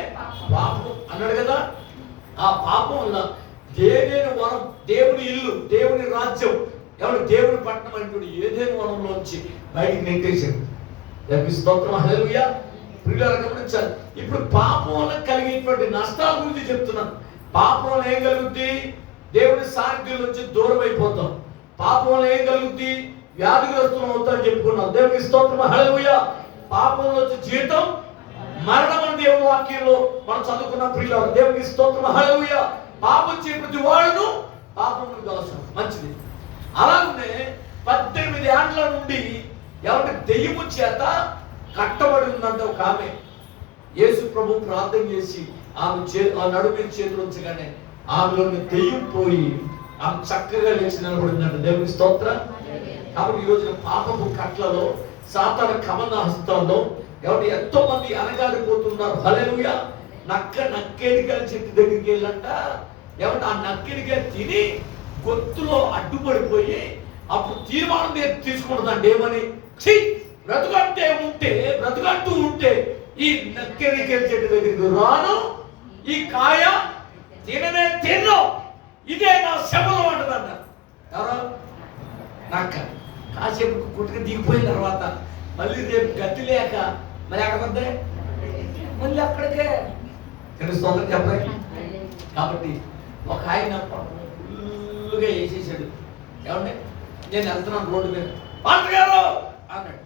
పాపం అన్నాడు కదా. ఆ పాపం వల్ల ఏదైనా వనం, దేవుని ఇల్లు, దేవుని రాజ్యం, ఎవరు దేవుని పట్టణం అంటూ ఏదైనా వనంలోంచి బయటికి నెట్టేశాడు. దేవునికి స్తోత్రం, హల్లెలూయా. ప్రియులారా గమనించాలి. ఇప్పుడు పాపం వల్ల కలిగేటువంటి నష్టాల గురించి చెప్తున్నాను. పాపం వల్ల ఏం కలుగుద్ది? దేవుని సాన్నిధ్యం నుంచి దూరం అయిపోతాం. పాపం వల్ల ఏం కలుగుద్ది? వ్యాధిగ్రస్తులం అవుతామని చెప్పుకున్నాం. దేవునికి స్తోత్రం, హల్లెలూయా. పాపంలో వచ్చే జీవితం మరణం అని దేవుని వాక్యంలో మనం చదువుకున్న ప్రియులారా. దేవునికి స్తోత్రం, హల్లెలూయా. పాపం చే ప్రతి వాడును పాపమునకు దాసుడు. మంచిది. అలాగే 18 ఏళ్ల నుండి ఎవరి దెయ్యము చేత కట్టబడి ఉందంటే ఒక ఆమె. యేసు ప్రభు ప్రార్థన చేసి ఆమె నడుము మీద చేతులు ఉంచగానే ఆమెలోని దెయ్యం పోయి ఆమె చక్కగా లేచి నిలబడిందంట. దేవుని స్తోత్రం. కాబట్టి ఈ రోజున పాపపు కట్లలో, సాతాను కమన హస్తాల్లో ఎవరు ఎంతో మంది అనగారిపోతున్నారు. హల్లెలూయా. నక్కేడికాయల చెట్టు దగ్గరికి వెళ్ళంట. ఏమంటే ఆ నక్కేడికాయ తిని గొంతులో అడ్డుపడిపోయి అప్పుడు తీర్మానం తీసుకుంటుందండి. ఏమని? బ్రతుకంటూ ఉంటే ఈ నక్కేడికాయల చెట్టు దగ్గరికి రాను, ఈ కాయ తినను, ఇదే నా శబలం అంటదన్న. ఎవరో నక్క. కాసేపు కుట్టుకు దిగిపోయిన తర్వాత మళ్ళీ రేపు గతి లేక మరి ఎక్కడంటే మళ్ళీ అక్కడికే తెలుస్తుంది చెప్పండి. కాబట్టి ఒక ఆయన ఫుల్గా వేసేసాడు. ఏమంటే నేను వెళ్తున్నాను రోడ్డు మీద, పాత్ర గారు అన్నాడు.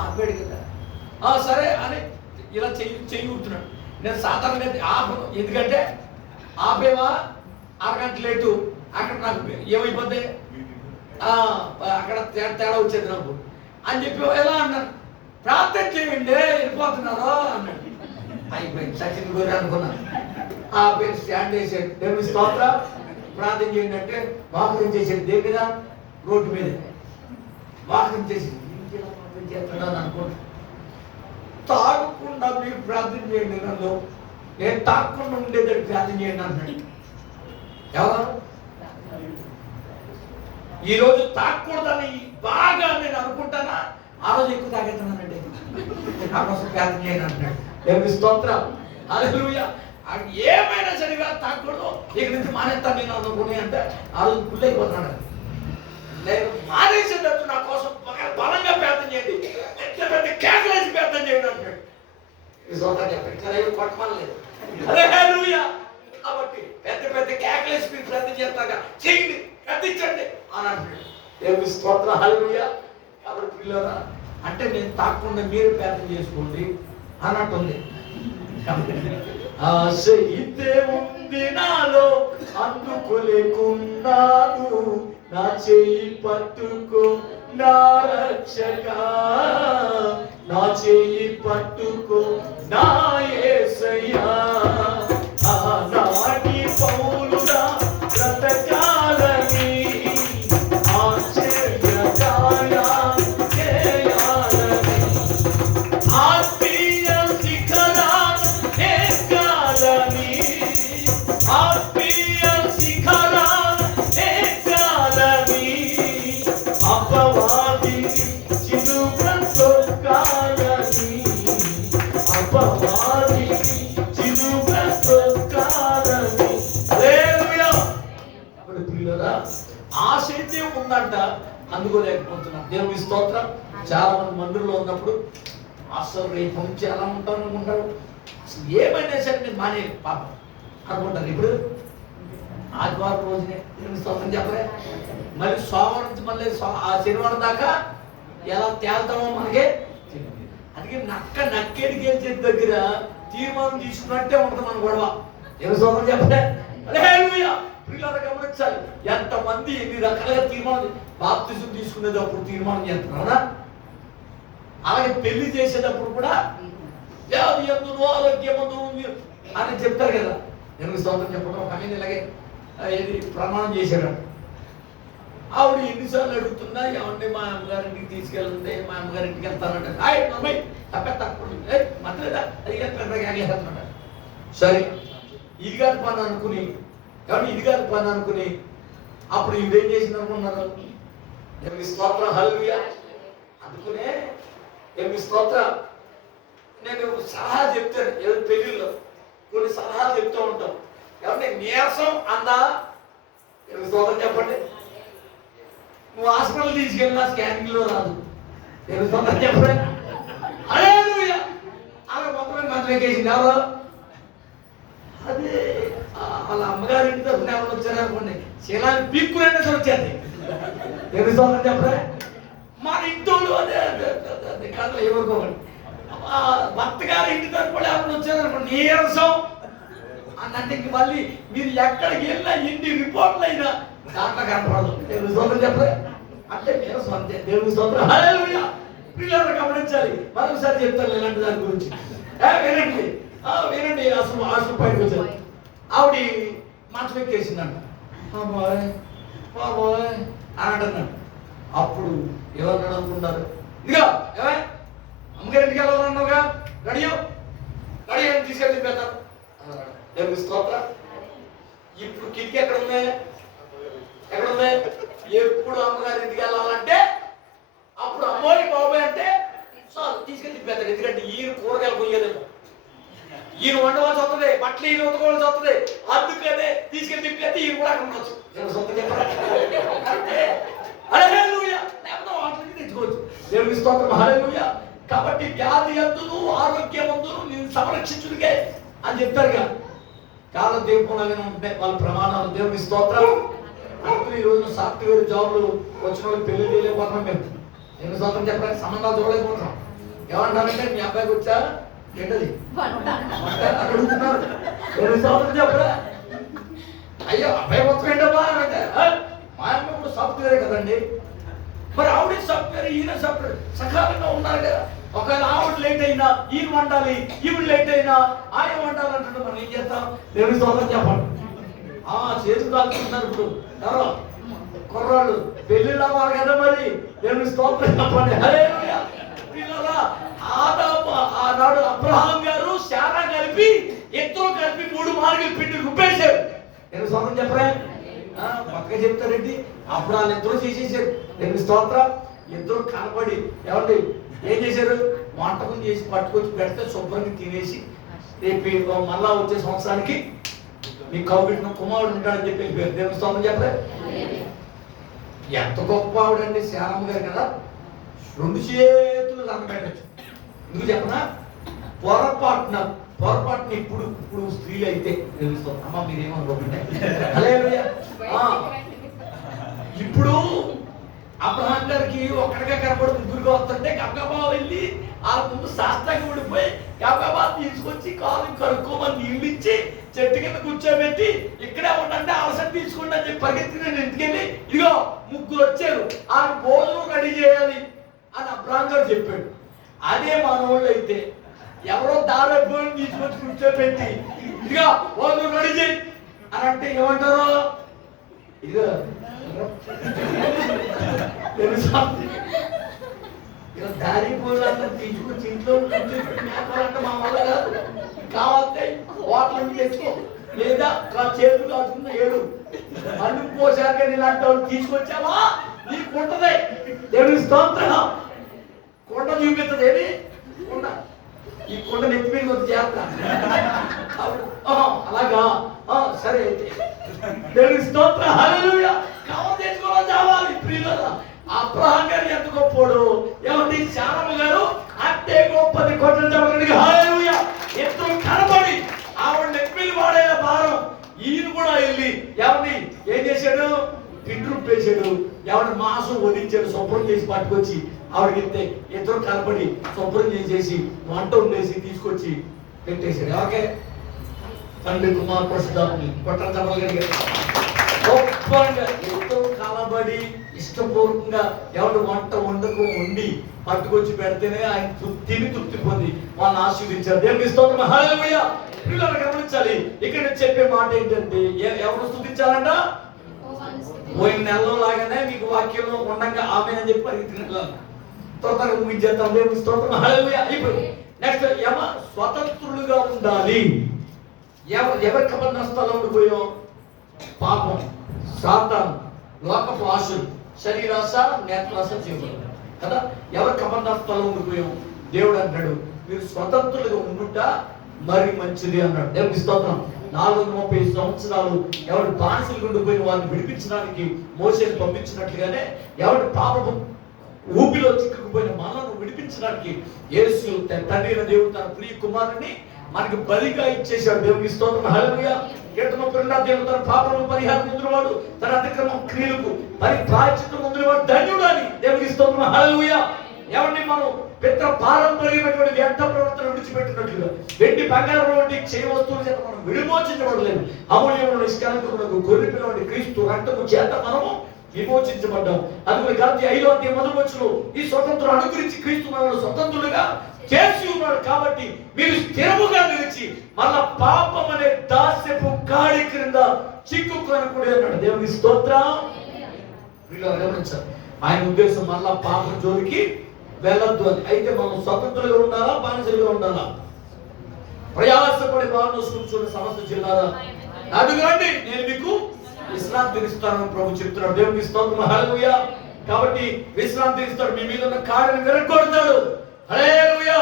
ఆపాడు కదా. సరే అని ఇలా చెయ్యి ఊడుతున్నాడు. నేను సాధారణంగా ఆపను, ఎందుకంటే ఆపేవా అరగంట లేటు అక్కడ నాకు ఏమైపోద్ది, అక్కడ తేడా వచ్చేది నాకు అని చెప్పి ఎలా అన్నాను. ప్రార్థన చేయండి వెళ్ళిపోతున్నారో అన్నాడు. అయిపోయింది, సచిన్ గోరి అనుకున్నాను. ఆ పేరు స్టాండ్ చేసాడు. దేవుని స్తోత్ర, ప్రార్థన చేయండి అంటే వాహనం చేసాడు. దేని మీద? రోడ్డు మీద వాహనం చేసి చేస్తున్నాను అనుకుంటా. తాగకుండా మీరు ప్రార్థన చేయండి, నన్ను నేను తాగకుండా ఉండేటట్టు ప్రార్థన చేయండి అన్నాడు. ఎవరు? ఈరోజు తాగకూడదని బాగా నేను అనుకుంటానా, ఆ రోజు ఎక్కువ తాగేస్తున్నానండి, నా కోసం ప్రార్థన చేయండి అంటున్నాడు. దేవుని స్తోత్రం, హల్లెలూయా. ఏమైనా సరిగా తాగకూడదు, ఇక నుంచి మానేస్తాను నేను అనుకుని అంటే ఆ రోజు పుల్లైపోతున్నాడు. నేను మానేసేటట్టు నా కోసం బలంగా ప్రార్థన చేయండి, పెద్ద కేకలేసి ప్రార్థన చేయండి అంటాడు. ఈ స్తోత్రం చెప్పాడు, కొట్టమలేదు. హల్లెలూయా. కాబట్టి పెద్ద కేకలేసి మీరు ప్రార్థన చేస్తాగా చేయండి, కట్టించండి అని అంటాడు. దేవుని స్తోత్రం, హల్లెలూయా. కాబట్టి పిల్లరా, అంటే నేను తాకుండా మీరు ప్రార్థన చేసుకోండి అన్నట్టుంది. ఆశ ఇదే ఉంది నాలో, అందుకోలేకున్నాను, నా చెయ్యి పట్టుకో నా రక్షక, నా చెయ్యి పట్టుకో నా యేసయ్యా. ఆనాటి పౌలుగా బ్రతకాలని, ఆశ్చర్య కార్యాలు చేయాలని, ఆత్మీయ శిఖరాలు ఎక్కాలని, ఆత్మీయ శిఖరాలు ఎక్కాలని, అపవాదిని చిలుక తొక్కాలని, అపవాదిని చిలుక తొక్కాలని. హల్లెలూయా. అప్పుడు పిల్లరా, ఆశ అయితే ఉందంట, అందుకోలేకపోతున్నాం. దేవుని స్తోత్రం. చాలా మంది మందిరంలో ఉన్నప్పుడు అసలు రేపు నుంచి ఎలా ఉంటారు అనుకుంటారు, అసలు ఏమైనా సరే నేను మానే పాపం అనుకుంటారు. ఇప్పుడు ఆదివారం రోజునే దేవుని స్తోత్రం చెప్పలే, మళ్ళీ సోమవారం నుంచి మళ్ళీ ఆ శనివారం దాకా ఎలా తేల్తామో మనకే తెలియదు. అందుకే నక్కేడికి వెళ్ళే దగ్గర తీర్మానం తీసుకున్నట్టే ఉంటుంది మన గొడవ. దేవుని స్తోత్రం చెప్పలే. హల్లెలూయా. పిల్లలు గమనించాలి, ఎంతమంది ఎన్ని రకాలుగా తీర్మానం, బాప్తిజం తీసుకునేటప్పుడు తీర్మానం చేస్తున్నారా, అలాగే పెళ్లి చేసేటప్పుడు కూడా వ్యాధి ఎందును ఆరోగ్యమందు అని చెప్తారు కదా. నేను స్తోత్రం చెప్పడం. ఒక ఆయన ఇలాగే ఏది ప్రమాణం చేశాడు. ఆవిడ ఎన్నిసార్లు అడుగుతున్నా, ఏమంటే మా అమ్మగారింటికి తీసుకెళ్ళండి, మా అమ్మగారింటికి వెళ్తానంటే అమ్మాయి మతలేదా అది పెద్దగా. సరే ఇది కాదు పని అనుకుని, కాబట్టి ఇది కాదు పని అనుకుని అప్పుడు ఇదేం చేసింది అనుకున్నారు. దేవుని స్తోత్రం, హల్లెలూయా. అందుకునే దేవుని స్తోత్రం, నేను సలహా చెప్తాను. ఏదో పెళ్ళిళ్ళలో కొన్ని సలహాలు చెప్తూ ఉంటాం. కాబట్టి నీరసం అందా, దేవుని స్తోత్రం చెప్పండి. నువ్వు హాస్పిటల్ తీసుకెళ్ళినా స్కానింగ్ లో రాదు. దేవుని స్తోత్రం చెప్పండి. హల్లెలూయా. అలా మొత్తం మంత్రం ఎక్కేసింది. ఎవరో అదే వాళ్ళ అమ్మగారి ఇంటి తరఫున ఎవరు వచ్చారనుకోండి, శీలాన్ని పీక్కునే వచ్చేది. దేవుని స్తోత్రం చెప్పండి. మన ఇంట్లో అదే కథలు ఎవరుకోవాలి. భర్త గారి ఇంటి తరఫున ఎవరు వచ్చారనుకోండి, నీరసం అన్నంటే ఇంక మళ్ళీ మీరు ఎక్కడికి వెళ్ళినా ఎన్ని రిపోర్ట్లు అయినా దాంట్లో కనపడదు. దేవుని స్తోత్రం చెప్పండి. అంటే నీరసం అంతే. దేవుని స్తోత్రం, హల్లెలూయా. పిల్లలు గమనించాలి. మరొకసారి చెప్తాను ఇలాంటి దాని గురించి. వినండి వినండి. అసలు పైకి వచ్చారు. ఆవిడ మంచం ఎక్కేసిందంట. బాబాయ్ బాబాయ్ అని అంటున్నాడు. అప్పుడు ఎవరు అనుకున్నారు, ఇదిగో ఏమై అమ్మగారింటికి వెళ్ళాలన్నావుగా, రెడీ అడిగాను తీసుకెళ్ళి తిప్పేస్తాను. దేవుని స్తోత్రం. ఇప్పుడు కిటికీ ఎక్కడుంది? ఎక్కడుంది? ఎప్పుడు అమ్మగారి ఇంటికి వెళ్ళాలంటే అప్పుడు అమ్మోయి బాబాయ్ అంటే చాలు తీసుకెళ్ళి తిప్పేస్తాడు. ఎందుకంటే ఈయన కూరగాయలు కొయ్యలేము, ఈయన వండవలసి వస్తుంది, బట్టలు ఈయన ఉతకవలసి వస్తుంది. అందుకనే తీసుకెళ్ళి తిప్పేస్తే ఈయన కూడా అక్కడ ఉండొచ్చు. తెచ్చుకోవచ్చు. దేవుని స్తోత్రం. హల్లెలూయా. కాబట్టి వ్యాధి అందును ఆరోగ్యమందును నేను సంరక్షించుడికే అని చెప్తారుగా. చాలా దేవులాగానే ఉంటాయి వాళ్ళ ప్రమాణాలు. దేవుని స్తోత్రం. అందుకని ఈ రోజు సాఫ్ట్వేర్ జాబ్లు వచ్చిన వాళ్ళు పెళ్లి చేయలేకపోతున్నాం మేము. దేవుని స్తోత్రం చెప్పడానికి సంబంధాలు చూడలేకపోతున్నాం. ఏమంటారంటే మీ అబ్బాయికి వచ్చా ఏంటది అడుగుతున్నారు. దేవుని స్తోత్రం చెప్పరా. అయ్యో అబ్బాయి మొత్తం ఏంటమ్మా అంటే మా అమ్మ ఇప్పుడు సాఫ్ట్వేరే కదండి. మరి ఆవిడ సాఫ్ట్వేర్ ఈయన సాఫ్ట్వేర్ సకాలంగా ఉన్నారు కదా. ఒకవేళ ఆవిడ లేట్ అయినా ఈయన వండాలి, ఈవిడ లేట్ అయినా ఆయన వండాలి అంటే మనం ఏం చేస్తాం? దేవుని స్తోత్రం చెప్పండి. చేతులు కాల్చుకుంటున్నారు ఇప్పుడు ఎవరో కుర్రాళ్ళు పెళ్ళిళ్ళు అవ్వాలి కదా. మరి దేవుని స్తోత్రం చెప్పండి. హల్లెలూయా. ఆనాడు అబ్రహాం గారు శారా కలిపి ఇద్దరు కలిపి 3 మార్గలు పిండి రుబ్బేశారు. నేను స్తోత్రం చెప్పరా. పక్కగా చెప్తారండి. అప్పుడు వాళ్ళు ఇద్దరు చేసేసారు. నేను స్తోత్రం. ఇద్దరు కనబడి ఏమండి ఏం చేశారు? వంటకం చేసి పట్టుకొచ్చి పెడితే శుభ్రంగా తినేసి రేపు మళ్ళా వచ్చే సంవత్సరానికి మీ కౌగిట్టిన కుమారుడు ఉంటాడని చెప్పి వెళ్ళిపోయారు. దేవుని స్తోత్రం చెప్పలే. ఎంత గొప్ప ఆవిడండి శారమ్మ గారు కదా. 2 చేతులు కనబెట్టచ్చు. ఎందుకు చెప్పనా? పొరపాటున ఇప్పుడు స్త్రీలు అయితే తెలుస్తాం. అమ్మ మీరేమనుకోకుండా హల్లెలూయా. ఇప్పుడు అబ్రహాం గారికి ఒక్కడిగా కనపడి ముగ్గురుగా వస్తుంటే గబగబా వెళ్ళి ఆ ముందు శాస్త్రంగా ఊడిపోయి గబగబా తీసుకొచ్చి కాలు కడుక్కోమని నీళ్ళు ఇచ్చి చెట్టు కింద కూర్చోబెట్టి ఇక్కడే ఉండంటే అవసరం తీసుకోండి అని చెప్పి పరిగెత్తి నేను ఎందుకెళ్ళి ఇదిగో 3 వచ్చారు ఆ భోజనం రెడీ చేయాలి అని అబ్రహాం గారు చెప్పాడు. అదే మనోళ్ళు అయితే ఎవరో దారిపోయి తీసుకొచ్చి కూర్చోబెట్టి ఇదిగో భోజనం రెడీ చేయి అని అంటే ఏమంటారు? ఇదిగో దారి పోలంతా తీసుకొచ్చి ఇంట్లో అంటే మా వల్ల కాదు. కావాలంటే వాటర్ తెచ్చుకో లేదా చేతులు కాకుండా 7 అన్ను పోసాక ఇలాంటి వాళ్ళు తీసుకొచ్చావా నీకు ఉంటది. దేవుని స్తోత్రం. కొండ చూపిస్తుంది. ఏది కొండ? ఈ కొండ నెత్తి మీద వచ్చి చేస్తా అలాగా సరే అయితే దేవుని స్తోత్రం. హల్లెలూయా. కావాలి తెచ్చుకోవాలి చావాలి. ప్రియులారా అబ్రహాం గారు ఎంత గొప్పోడు. ఏమండి శారమ్మ గారు అంతే గొప్పది. కొట్టిన చెప్పండి. హల్లెలూయా. ఎంతో కనబడి ఆవిడ నెత్తి వాడైన భారం ఈయన కూడా వెళ్ళి ఏమండి ఏం చేశాడు? పిండి రుబ్బేశాడు. ఎవరి మాంసం వదిలించాడు. శుభ్రం చేసి పట్టుకొచ్చి ఆవిడకి ఇద్దరు కనబడి శుభ్రం చేసేసి వంట ఉండేసి తీసుకొచ్చి పెట్టేశాడు. ఎవరికే? తండ్రి కుమార్ పరిశుద్ధాత్మ. కొట్టం చెప్పగలిగారు. గొప్పగా ఎంతో కలబడి ఇష్టపూర్వకంగా ఎవరు వంట వండి పట్టుకొచ్చి పెడితేనే ఆయన తిని తృప్తి పొంది వాళ్ళని ఆశీర్వదించారు. దేవుని స్తోత్రం. హల్లెలూయా. పిల్లలు గమనించాలి. ఇక్కడ చెప్పే మాట ఏంటంటే ఎవరు స్తుతించాలంట? పోయిన నెలలో లాగానే మీకు వాక్యంలో ఉండగా ఆమె అని చెప్పి పరిగెత్తిన త్వరగా ముగించేద్దాం. దేవుని స్తోత్రం. హల్లెలూయా. ఇప్పుడు నెక్స్ట్ స్వతంత్రులుగా ఉండాలి. ఎవరి కబర్నస్తాలో ఉండిపోయాం? పాపం, సాతాను, లోకపు ఆశలు, శరీరాశ, నేత్రాశ, జీవులు కదా. ఎవరి కబర్నస్తాలో ఉండిపోయాం? దేవుడు అంటాడు మీరు స్వతంత్రులుగా ఉండుట మరి మంచిది అన్నాడు. దేవుని స్తోత్రం. 430 సంవత్సరాలు ఎవరి బానిసలు ఉండిపోయిన వారిని విడిపించడానికి మోసేని పంపించినట్లుగానే ఎవరి పాపము ఊపిలో చిక్కుకుపోయిన మనల్ని విడిపించడానికి యేసు తండ్రి దేవుడు తన ప్రియ కుమారుని మనకి బలిగా ఇచ్చేశాడు. దేవుని స్తోత్రం. హల్లెలూయా. 132 దేవుడు తన పాపము పరిహారం పొందినవాడు, తన అతిక్రమం క్రియలకు ప్రాయశ్చిత్తం పొందినవాడు ధన్యుడు అని. దేవుని స్తోత్రం. హల్లెలూయా. ఎవరిని మనం పితృ పారంపర్యమైనటువంటి వ్యర్థ ప్రవర్తన విడిచిపెట్టినట్లుగా వెండి బంగారం వంటి చేయ వస్తువుల చేత మనం విమోచించబడలేదు. అమూల్యమైన నిష్కలంకమునకు గొర్రె పిల్ల వంటి క్రీస్తు రక్తము చేత మనము విమోచించబడ్డాం. అందుకని గలతీ 5:1 ఈ స్వతంత్రం అనుగురించి క్రీస్తు మనల్ని స్వతంత్రులుగా చేసి ఉన్నాడు. కాబట్టి మీరు స్థిరముగా నిలిచి మళ్ళా పాపం అనే దాస్యపు కాడి క్రింద చిక్కుకొనకూడదు అన్నాడు. దేవుని స్తోత్రం. గమనించాలి. ఆయన ఉద్దేశం మళ్ళా పాపం జోలికి వెళ్ళొద్దు అని. అయితే మనం స్వతంత్రులుగా ఉండాలా బానిసలుగా ఉండాలా? ప్రయాసపడి బాను కూర్చున్న సమస్త జిల్లాలో అడుగురండి, నేను మీకు విశ్రాంతిని ఇస్తానని ప్రభు చెప్తున్నాడు. దేవునికి స్తోత్రం, హల్లెలూయా. కాబట్టి విశ్రాంతి ఇస్తాడు, మీ మీద ఉన్న కాడిని విరగొడతాడు. హల్లెలూయా.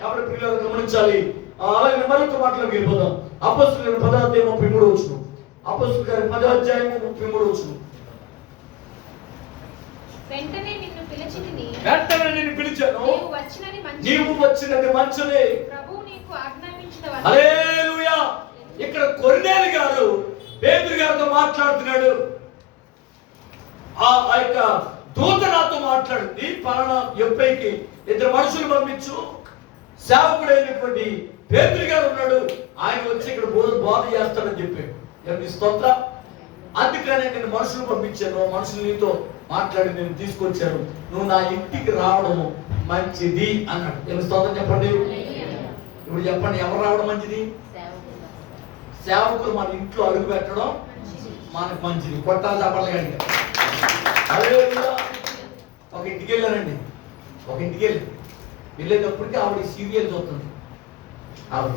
కాబట్టి పిల్లలు గమనించాలి. అలాగే మరొక మాటలోకి వెళ్ళిపోదాం. అపొస్తలుల 10:33 అపొస్తలుల గారి 10:33 వెంటనే నిన్ను పిలిచితిని, వెంటనే నిన్ను పిలిచాను, నీవు వచ్చినది మంచిదే, ప్రభువు నీకు ఆజ్ఞాపించిన. హల్లెలూయా. ఇక్కడ కొర్నేలు గారు పేతురు గారితో మాట్లాడుతున్నాడు. ఆ యొక్క దూత నాతో మాట్లాడింది, పలానా యొప్పేకి 2 మనుషులు పంపించు, సేవకుడైనటువంటి పేతురు గారు ఉన్నాడు, ఆయన వచ్చి ఇక్కడ బోధ చేస్తాడని చెప్పాడు. ఎవరి స్తోత్రం. అందుకనే నేను మనుషులు పంపించాను, మనుషులు నీతో మాట్లాడి నేను తీసుకొచ్చాను, నువ్వు నా ఇంటికి రావడం మంచిది అన్నాడు. ఎవరి స్తోత్రం చెప్పండి. ఇప్పుడు చెప్పండి, ఎవరు రావడం మంచిది? సేవకులు మన ఇంట్లో అడుగు పెట్టడం మనకు మంచిది. కొట్టాలి చెప్పాలి కానీ. హల్లెలూయా. ఒక ఇంటికి వెళ్ళానండి, ఒక ఇంటికి వెళ్ళేటప్పటికి ఆవిడ సీరియల్ చూస్తుంది. ఆవిడ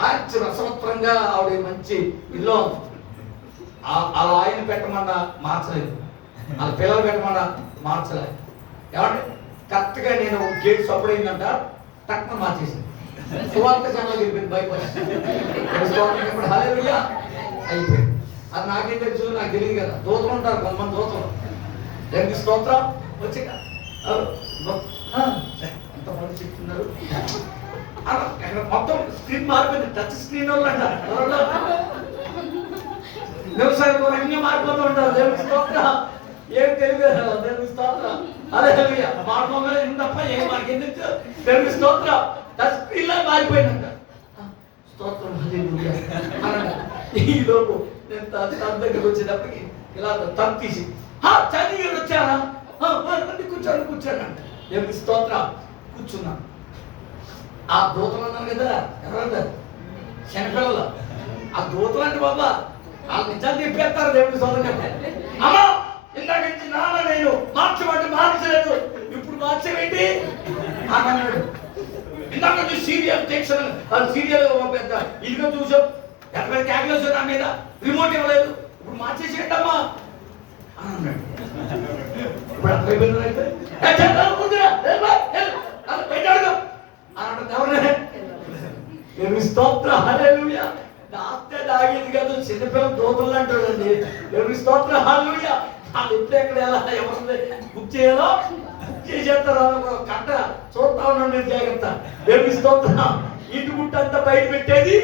మంచి రసవత్రంగా ఆవిడ మంచి ఇల్లు అలా ఆయన పెట్టమన్నా మార్చలేదు, వాళ్ళ పిల్లలు పెట్టమన్నా మార్చలేదు. ఏమంటే కరెక్ట్గా నేను గేట్ సపోర్ట్ అయిందంట, టక్కున మార్చేసింది. సువార్త ఛానల్ వెళ్ళిపోయింది, భయపడి హల్లెలూయా అయిపోయింది. అది నాకేం తెలుసు, నాకు తెలియదు కదా. దూతలు ఉంటారు కొంతమంది, దూతలు. దేవునికి స్తోత్రం. వచ్చి ఎంతమంది చెప్తున్నారు, మొత్తం స్క్రీన్ మారిపోయింది. టచ్ స్క్రీన్ వాళ్ళు అంటారు, వ్యవసాయ రంగంగా మారిపోతూ ఉంటారు. దేవునికి స్తోత్రం. ఏం తెలియదు, దేవునికి స్తోత్రం. హల్లెలూయా. మాట్లాడలే తప్ప ఏం మాకేం తెలుసు. దేవునికి స్తోత్రం. టచ్ స్క్రీన్ లా మారిపోయిందంట. స్తోత్రం, హల్లెలూయా అన్నాడు. ఈ లోపు నేను తన దగ్గరికి వచ్చేటప్పటికి ఇలా తను తీసి చదివి వచ్చానా, కూర్చోండి దేవునికి స్తోత్రం. కూర్చున్నా. ఆ దూతలు అన్నారు కదా, ఎవరంటారు? శనపిల్లలు. ఆ దూతలు అంటే బాబా వాళ్ళు నిజాలు చెప్పేస్తారు. దేవునికి స్తోత్రం చెప్పండి. అమ్మా ఇందాక నుంచి నాన్న నేను మార్చమంటే మార్చలేదు, ఇప్పుడు మార్చేవేంటి అని అన్నాడు. ఇందాక నుంచి సీరియల్ టెన్షన్, సీరియల్ పెద్ద ఇదిగా చూసాం, ఎక్కడ క్యాగ్లెస్ నా మీద రిమోట్ ఇవ్వలేదు, ఇప్పుడు మార్చేసేటమ్మా అని అన్నాడు. ఇప్పుడు అక్కడ స్తోత్రం, హల్లెలూయా. దాస్తే దాగేది కాదు, చిన్నపిల్లలు దోతలు అంటాడండి. దేవుని స్తోత్రం, హల్లెలూయా. వాళ్ళు ఇప్పుడు ఎక్కడ ఎలా ఎవరు బుక్ చేయాలో బుక్ చేసేస్తారు. కట్ట చూస్తా ఉన్నాడు, జాగ్రత్త. దేవుని స్తోత్రం. ఇంటి గుట్ట అంతా బయట పెట్టేది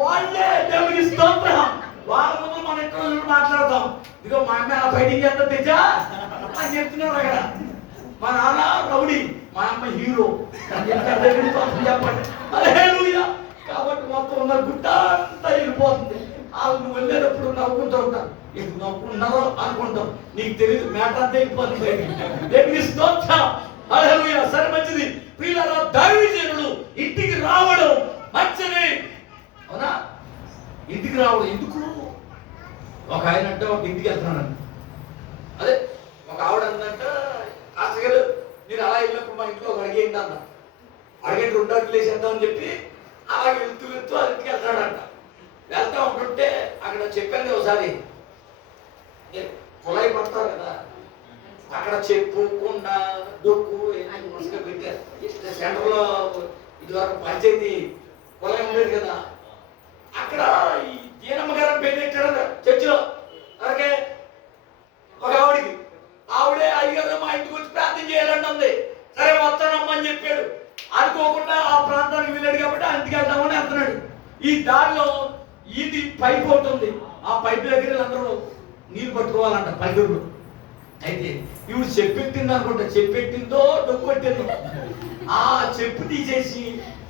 వాళ్ళే. దేవుని స్తోత్రం. వాళ్ళ ముందు మన ఇంట్లో మాట్లాడతాం, ఇదిగో మా అమ్మ అలా బయటికి చేస్తా తెచ్చా అని చెప్తున్నారు. అక్కడ మా నాన్న రౌడీ, మా అమ్మ హీరో చెప్పండి. హల్లెలూయా. కాబట్టి మొత్తం ఉన్న గుట్ట అంతా వెళ్ళిపోతుంది. వాళ్ళు నువ్వు వెళ్ళేటప్పుడు నవ్వుకుంటూ ఉంటారు, ఇప్పుడు నవ్వుకుంటున్నారో అనుకుంటాం, నీకు తెలియదు, మేట అంతా వెళ్ళిపోతుంది బయటికి. దేవుని స్తోత్రం, హల్లెలూయా. సరే మంచిది. ప్రియులారా, దైవజనుడు ఇంటికి రావడం మంచిది, అవునా? ఇంటికి రావడం ఎందుకు? ఒక ఆయన అంటే ఒక ఇంటికి వెళ్తున్నాను, అదే ఒక ఆవిడ అందంట, ఆశగారు నేను అలా వెళ్ళినప్పుడు మా ఇంట్లో ఒక అడిగేయండి అన్న, అడిగేంటి 2 అడుగులు వేసేద్దామని చెప్పి అలా వెళ్తూ ఆ ఇంటికి వెళ్తాడంట. వెళ్తా ఉంటుంటే అక్కడ చెప్పాను ఒకసారి, కుళాయి పడతారు కదా, అక్కడ చెప్పు కుండ డొక్కు ముసుగా పెట్టారు. సెంటర్లో ఇదివరకు పంచాయతీ కుళాయి ఉండేది కదా, అక్కడ ఈ దీనమ్మ గారిని పెట్టాడు చర్చిలో. అలాగే ఒక ఆవిడే అయ్యారు మా ఇంటికి వచ్చి ప్రార్థన చేయాలని ఉంది. సరే వస్తానమ్మని చెప్పాడు. అనుకోకుండా ఆ ప్రాంతానికి వెళ్ళాడు కాబట్టి ఆ ఇంటికి వెళ్తామని వెళ్తున్నాడు. ఈ దారిలో ఇది పైపు ఉంటుంది, ఆ పైపు దగ్గర అందరూ నీళ్ళు పట్టుకోవాలంట పల్లెటూరు. అయితే ఇవి చెప్పెట్టింది అనుకుంటా, చెప్పెట్టిందో డొక్కు కొట్టిందో, ఆ చెప్పు తీసేసి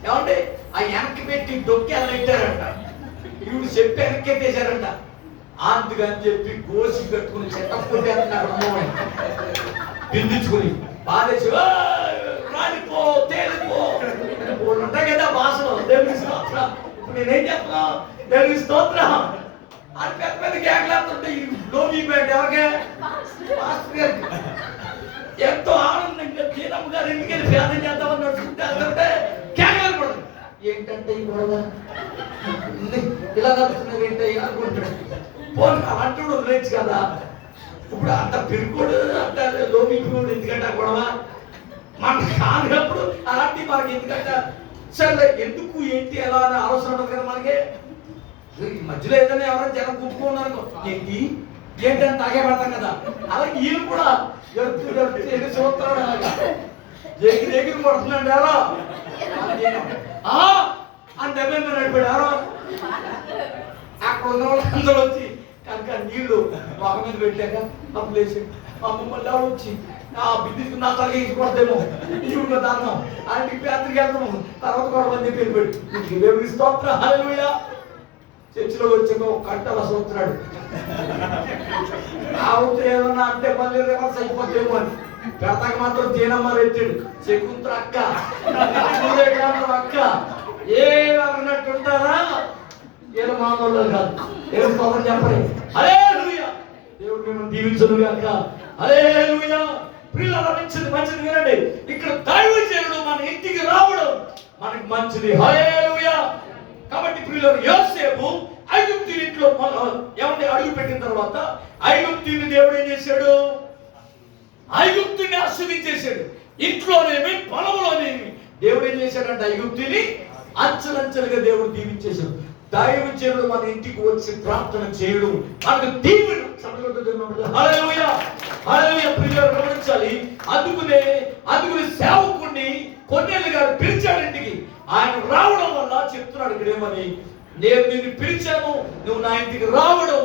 ఏమంటే ఆ వెనక్కి పెట్టి డొక్కి ఎలా పెట్టారంట. ఇవి చెప్పి వెనక్కి ఎత్తేసారంట. అందుకని చెప్పి గోసి కట్టుకుని చెట్టప్పుకుంటే బిందించుకుని బాధేసి రాలిపో తేలిపో ఉంటాయి కదా భాషలో. దేవుని స్తోత్రం. ఇప్పుడు నేనేం చెప్పను, దేవుని స్తోత్రం అని పెద్ద పెద్ద కేకలేస్తుంటే లోబీపేట ఎవరికే మాస్టర్ గారికి ఎంతో ఆనందంగా దీనమ్మ గారు ఎందుకని ప్రార్థన చేద్దామని నడుచుకుంటే కేకలు పడదు. ఏంటంటే ఈ గొడవ ఇలా నడుస్తున్నారు ఏంటయ్యా అనుకుంటాడు. పోనీ అలాంటి వదిలేచ్చు కదా. ఇప్పుడు అంత పిరుకోడు అంత లోమిపోడు ఎందుకంటే ఆ గొడవ మనకు కానప్పుడు అలాంటి మనకి ఎందుకంటే సరే ఎందుకు ఏంటి ఎలా అనే ఆలోచన ఉండదు కదా మనకి. ఈ మధ్యలో ఏదైనా ఎవరైనా జనం గుంపుకున్నారు ఏంటి ఏంటని తాగే పడతాం కదా. అలాగే వీళ్ళు కూడా ఎన్ని చూస్తున్నాడు అలాగా ఎగిరి పడుతున్నాడు ఎవరో అని దెబ్బ నడిపాడు ఎవరో. అక్కడ ఉన్న వాళ్ళందరూ వచ్చి కనుక నీళ్లు ఒక మీద పెట్టాక అప్పులేసి అమ్మ మళ్ళీ ఎవరు వచ్చి బిద్దుకు నా తలకి ఇచ్చిపోతేమో ఇవి దానం ఆయనకి పేదరికి వెళ్తాము తర్వాత కూడా మంది వెళ్ళిపోయాడు. దేవుడికి స్తోత్రం హల్లెలూయా. చర్చిలో వచ్చాక ఒక కంటలు వస్తున్నాడు. ఆవుతో ఏమన్నా అంటే మళ్ళీ రివర్స్ అయిపోతేమో అని పెడతాక మాత్రం దీనమ్మ ఎత్తాడు. శకుంత్ర అక్క అక్క ఏమన్నట్టు ఉంటారా ఏదో మామూలు కాదు. ఏదో స్తోత్రం చెప్పండి హల్లెలూయా. దేవుడు మిమ్మల్ని దీవించును గాక హల్లెలూయా. ప్రియులారా మంచిది వినండి. ఇక్కడ దైవజనుడు మన ఇంటికి రావడం మనకి మంచిది హల్లెలూయా. కాబట్టి ప్రియులారా యోసేపు ఐగుప్తు ఇంట్లో ఏమంటే అడుగు పెట్టిన తర్వాత ఐగుప్తుని దేవుడు ఏం చేశాడు? ఐగుప్తుని ఆస్వాదించేశాడు. ఇంట్లోనేమి పొలంలోనేమి దేవుడు ఏం చేశాడంటే ఐగుప్తుని అంచెలంచెలుగా దేవుడు దీవించేశాడు. దైవజనుడు మన ఇంటికి వచ్చి ప్రార్థన చేయడం మనకు దీవెన. హల్లెలూయా హల్లెలూయా. ప్రియులారా గమనించాలి. అందుకునే సేవకుడిని కొన్నేళ్ళు గారు పిలిచాడు ఇంటికి. ఆయన రావడం వల్ల చెప్తున్నాడు ఇక్కడ ఏమని, నేను నిన్ను పిలిచాను నువ్వు నా ఇంటికి రావడం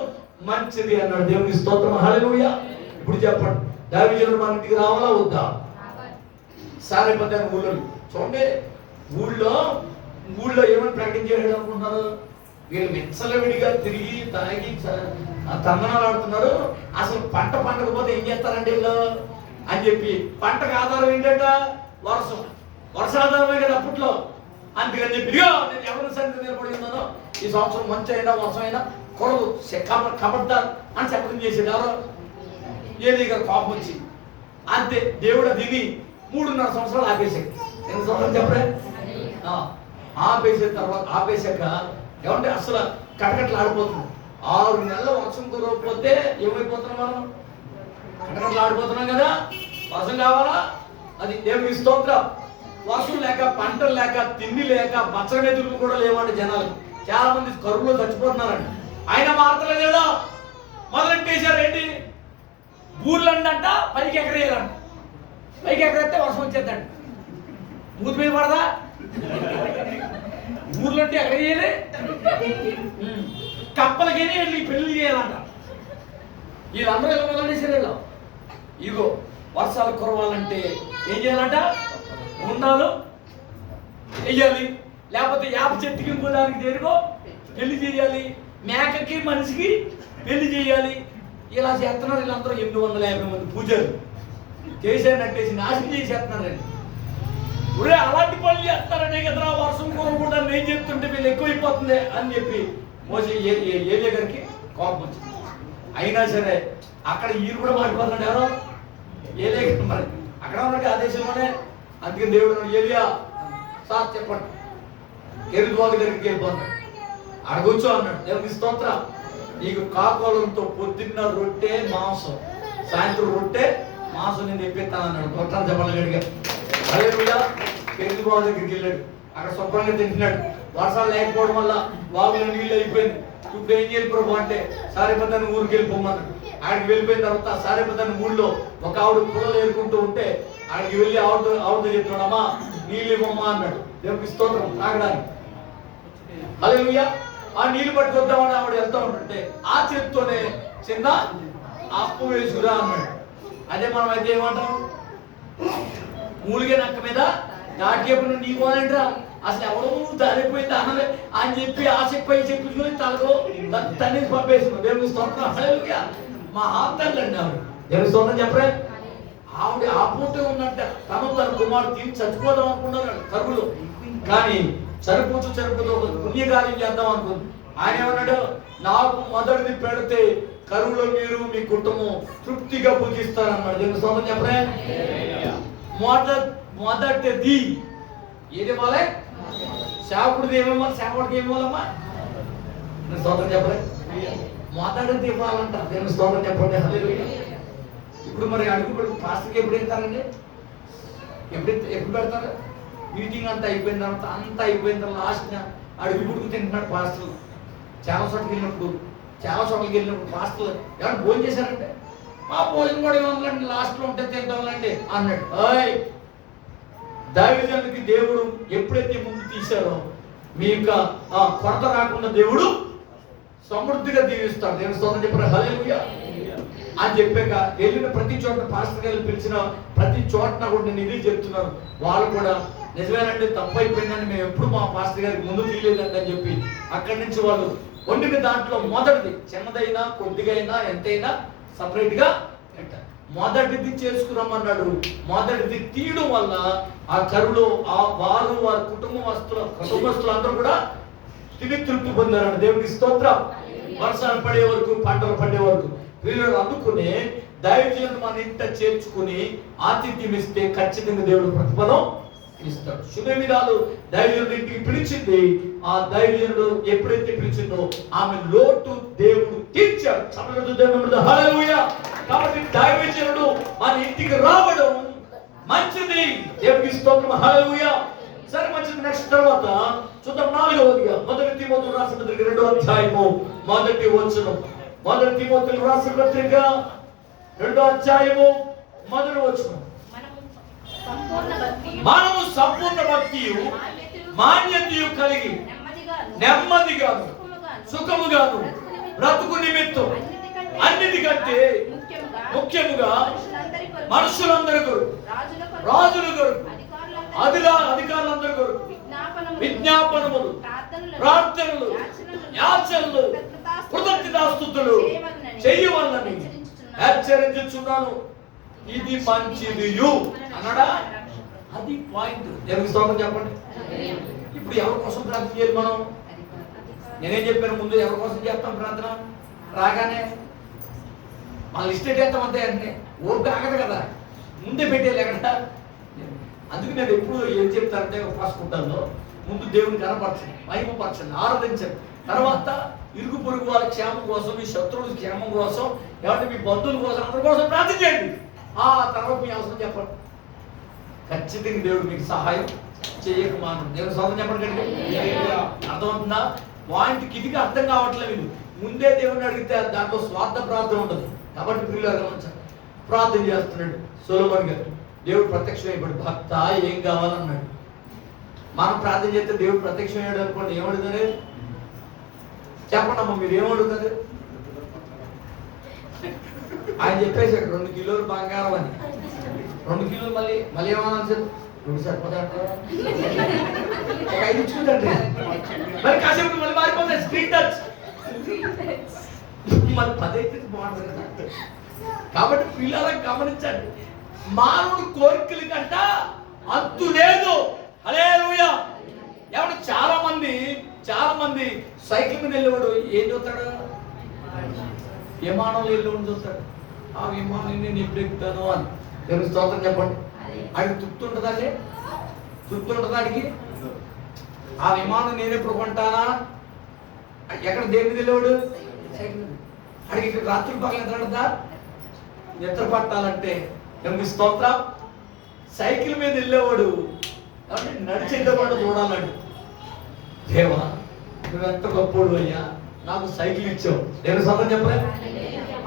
మంచిది అన్నాడు. దేవుని స్తోత్రం హల్లెలూయా. ఇప్పుడు చెప్పండి దైవజనుడు మన ఇంటికి రావాలా వద్దా? సరే పద్దాన్ని ఊళ్ళో చూడండి. ఊళ్ళో ఏమని ప్రకటన చేయడం అనుకుంటున్నారు? వీళ్ళు విచ్చలవిడిగా తిరిగి తాగి తందనాలు ఆడుతున్నారు. అసలు పంట పండకపోతే ఏం చేస్తారండి వీళ్ళు అని చెప్పి పంటకు ఆధారం ఏంటంట వర్షాధారమే కదా అప్పట్లో. అందుకని చెప్పి నేను ఎవరి సరిగ్గా నిలబడి ఉన్నానో ఈ సంవత్సరం మంచి అయినా వర్షం అయినా కొరదు కబడ్డారు అని చెప్పడం చేసేది ఎవరో ఏది గారు కోపం వచ్చి అంతే. దేవుడు దీన్ని 3.5 సంవత్సరాలు ఆపేశాడు. ఎన్ని సంవత్సరాలు చెప్పడే ఆపేసిన తర్వాత ఆపేశాక ఏమంటే అసలు కటకట్లు ఆడిపోతున్నాం. 6 నెలల వర్షం కురవకపోతే ఏమైపోతున్నాం మనం? కటకట్లు ఆడిపోతున్నాం కదా. వర్షం కావాలా? అది దేవుని స్తోత్రం. వర్షం లేక పంటలు లేక తిండి లేక పచ్చడి మెతుకులు కూడా లేవండి జనాలు. చాలా మంది కరువులో చచ్చిపోతున్నారండి. ఆయన మారతలేదు కదా. మొదలెట్టేశారు ఏంటి? ఊర్లంట పైకి ఎగరేయాలంట. పైకి ఎగరేస్తే వర్షం వచ్చేద్దండి. మూతి మీద పడదా? ఊర్లో అంటే ఎక్కడ చేయాలి? కప్పలకేనే వెళ్ళి పెళ్లి చేయాలంట. వీళ్ళందరూ ఎలా మొదలెట్టేసారు? ఇగో వర్షాలు కురవాలంటే ఏం చేయాలంట? ఉండాలు వెయ్యాలి, లేకపోతే యాప చెట్టుకి ఇంకో దానికి దేనికో పెళ్లి చేయాలి, మేకకి మనిషికి పెళ్లి చేయాలి. ఇలా చేస్తున్నారు వీళ్ళందరూ. 850 మంది పూజలు చేసేనట్టేసి నాశనం చేసేస్తున్నారండి. ఒరే అలాంటి పనులు చేస్తారనే కదరా వర్షం కూడా నేను చెప్తుంటే వీళ్ళు ఎక్కువైపోతుంది అని చెప్పి మోసే ఏలియా గారికి కోపం వచ్చింది. అయినా సరే అక్కడ ఈయన కూడా మాట్లాడుతున్నాడు ఎవరో ఏలియా గారు. మరి అక్కడ ఉన్నట్టు ఆ దేశంలోనే. అందుకని దేవుడు ఏలియా సార్ చెప్పండి కెరీద్వాల దగ్గరికి వెళ్ళిపోతున్నాడు. ఆడ కూర్చో అన్నాడు. దేవునికి స్తోత్రం. నీకు కాకోలంతో పొద్దున్న రొట్టె మాంసం, సాయంత్రం రొట్టె మాంసం నేను తెప్పిస్తాను అన్నాడు. కొట్టాను చెప్పాలి గడిగా. హల్లెలూయా. కెరీద్వాల దగ్గరికి వెళ్ళాడు. అక్కడ శుభ్రంగా తింటున్నాడు. వర్షాలు లేకపోవడం వల్ల వాగులో నీళ్ళు అయిపోయింది. ఇప్పుడు ఏం చేయాలి ప్రభు అంటే సారేపద్దాన్ని ఊరికి వెళ్ళిపోమన్నాడు. ఆడికి వెళ్ళిపోయిన తర్వాత సారేపద్దాన్ని ఊళ్ళో ఒక ఆవిడ పుల్లలు ఏరుకుంటూ ఉంటే ఆడికి వెళ్ళి ఆవిడతో చెప్తున్నాడు, అమ్మా నీళ్ళు ఇవ్వమ్మా అన్నాడు. దేవునికి స్తోత్రం. తాగడానికి. హల్లెలూయా. ఆ నీళ్ళు పట్టుకొద్దామని ఆవిడ వెళ్తా ఉంటుంటే ఆ చేతితోనే చిన్న అప్పు వేసుకురా అన్నాడు. అదే మనం అయితే ఏమంటాం? మూలిగే నక్క మీద నాట్యప్పుడు నీకు అంటరా అసలు ఎవడో దారిపోయింది అన్నది అని చెప్పి ఆసక్తిపై చెప్పుకొని తలలో తన్ని పంపేస్తున్నాడు. దేవుని స్తోత్రం. హల్లెలూయా. మా ఆత్మలు అండి ఆవిడ. దేవుని స్తోత్రం చెప్పరే. ఆవిడ ఆ పూట ఉన్నట్ట తన కుమారుడు తిని చచ్చిపోదాం అనుకున్నాడు కరువులో. కానీ చనిపోతూ ఒక పుణ్యకార్యం చేద్దాం అనుకుంది. ఆయన ఏమన్నాడు? నాకు మొదటిది పెడితే కరువులో మీరు మీ కుటుంబం తృప్తిగా పూజిస్తారన్నాడు. దేవుని స్తోత్రం చెప్పరే. మొదటిది ఏది ఇవ్వాలి? సేవకుడిది ఏమేమో సేవకుడికి ఏమోలమ్మా స్తోత్రం చెప్పలే మాట్లాడేది ఇవ్వాలంట. దేవుని స్తోత్రం చెప్పండి. హల్లెలూయా. ఇప్పుడు మరి అడుగు పాస్టర్కి ఎప్పుడు వెళ్తారండి? ఎప్పుడు పెడతారు? మీటింగ్ అంతా అయిపోయిన తర్వాత అంతా అయిపోయిన తర్వాత లాస్ట్ అడుగు గుడుకు తింటున్నాడు పాస్టర్లు. చాలా చోట్లకి వెళ్ళినప్పుడు పాస్టర్లు ఎవరు భోజనం చేశారంటే మా భోజనం కూడా ఇవ్వాలండి లాస్ట్లో ఉంటే తింటాంలండి అన్నాడు. దైవజనుడికి దేవుడు ఎప్పుడైతే ముందు తీశారో మీ యొక్క కొరత రాకుండా దేవుడు సమృద్ధిగా దీవిస్తాడు. దేవుని స్తోత్రం చెప్పారు. హల్లెలూయా అని చెప్పాక వెళ్ళిన ప్రతి చోట పాస్టర్ గారు పిలిచిన ప్రతి చోటన కూడా నేను ఇది చెప్తున్నాను. వాళ్ళు కూడా నిజమేనండి తప్పు అయిపోయిందని మేము ఎప్పుడు మా పాస్టర్ గారికి ముందు తీయలేదండి అని చెప్పి అక్కడి నుంచి వాళ్ళు వండిన దాంట్లో మొదటిది చిన్నదైనా కొద్దిగా అయినా ఎంతైనా సపరేట్గా మొదటిది చేసుకురమ్మన్నాడు. మొదటిది తీయడం వల్ల ఆ కరువులో వారి కుటుంబస్తులు అందరూ కూడా తిని తృప్తి పొందారు. దేవునికి స్తోత్రం. వర్షాలు పడే వరకు పంటలు పడే వరకు వీళ్ళు అందుకునే దైవజనుడు మన ఇంట చేర్చుకుని ఆతిథ్యం ఇస్తే ఖచ్చితంగా దేవుడు ప్రతిఫలం ఇస్తాడు. శుభమిదాలు దైవజనుడు ఇంటికి పిలిచింది. ఆ దైవజనుడు ఎప్పుడైతే పిలిచిందో ఆమె లోటు దేవుడు తీర్చాడు. హల్లెలూయా. కాబట్టి దైవజనుడు మన ఇంటికి రావడం మంచిది. దేవునికి స్తోత్రం. హల్లెలూయా. సరే మంచిది. నెక్స్ట్ తర్వాత చూద్దాం 4వదిగా మొదటి తిమోతికి రాసిన పత్రిక 2వ అధ్యాయము మొదటి వచనం. మొదటి తిమోతికి రాసిన పత్రిక 2వ అధ్యాయము మొదటి వచనం. మనము సంపూర్ణ భక్తియు మాన్యతయు కలిగి నెమ్మదిగాను సుఖముగాను బ్రతుకు నిమిత్తం అన్నిటికంటే ముఖ్యముగా మనుషులందరి కొరకు రాజుల కొరకు అధికారులందరి కొరకు విజ్ఞాపనములు ప్రార్థనలు యాచనలు కృతజ్ఞతాస్తుతులు చేయవలనని హెచ్చరించుచున్నాను. ఇది మంచిదియు అన్నాడా? అది పాయింట్. దేవునికి స్తోత్రం చెప్పండి. ఇప్పుడు ఎవరి కోసం ప్రార్థన చేయాలి మనం? నేనేం చెప్పాను ముందు, ఎవరి కోసం చేస్తాం ప్రార్థన? రాగానే మన లిస్ట్ చేస్తాం అంతే. అంటే ఓపిక ఆగదు కదా, ముందే పెట్టేయాలి ఎక్కడ. అందుకు నేను ఎప్పుడు ఏం చెప్తానంటే పాసుకుంటాను, ముందు దేవుని కనపరచండి, మహిమపరచండి, ఆరాధించండి. తర్వాత ఇరుగు పొరుగు వాళ్ళ క్షేమం కోసం, మీ శత్రువుల క్షేమం కోసం, ఎవరి మీ బంధువుల కోసం, అందరి కోసం ప్రార్థన చేయండి. ఆ తర్వాత మీ అవసరం చెప్పండి. ఖచ్చితంగా దేవుడు మీకు సహాయం చేయకమాను. దేవుని స్తోత్రం చెప్పండి. అర్థమవుతుందా? పాయింట్కి ఇది అర్థం కావట్లేదు. ముందే దేవుని అడిగితే దాంట్లో స్వార్థ ప్రార్థన ఉంటుంది. కాబట్టి ప్రియులారా గమనించండి. ప్రార్థన చేస్తున్నాడు సొలొమోన్ గారు. దేవుడు ప్రత్యక్షమైపోయాడు. భక్త ఏం కావాలన్నాడు. మనం ప్రార్థన చేస్తే దేవుడు ప్రత్యక్షమయ్యాడు అనుకోండి, ఏమడుగుతారు చెప్పండి అమ్మ, మీరు ఏమడుగుతారు? ఆయన చెప్పేసాడు 2 కిలోలు బంగారం అని. 2 కిలోలు మళ్ళీ ఏమన్నా సార్ 2 సరిపోతాడు, ఒక 5 ఇచ్చుకుంటాడు. మరి కాసేపు మళ్ళీ మారిపోతాయి. స్క్రీన్ టచ్ మరి 10 అయితే బాగుంటుంది కదా. కాబట్టి పిల్లలకు గమనించండి, మానవుడి కోరికల కంట అంతు లేదు. హల్లెలూయా. ఎవరు చాలా మంది సైకిల్ మీద వెళ్ళేవాడు ఏం చూస్తాడు? విమానంలో వెళ్ళేవాడు చూస్తాడు. ఆ విమానం నేను ఎప్పుడు ఎక్కుతాను అని. దేవుని స్తోత్రం చెప్పండి. అది తృప్తుంటుందండి, తృప్తుంటుందానికి. ఆ విమానం నేను ఎప్పుడు కొంటానా? ఎక్కడ దేని మీద వెళ్ళేవాడు? సైకిల్. అడిగి ఇక్కడ రాత్రులు పగలు ఎత్తడా? నిద్ర పట్టాలంటే దేవుని స్తోత్రం. సైకిల్ మీద వెళ్ళేవాడు నడిచేటవాడు చూడాలండి. దేవా నువ్వెంత గొప్పోడు అయ్యా, నాకు సైకిల్ ఇచ్చావు. దేవుని స్తోత్రం చెప్పలే.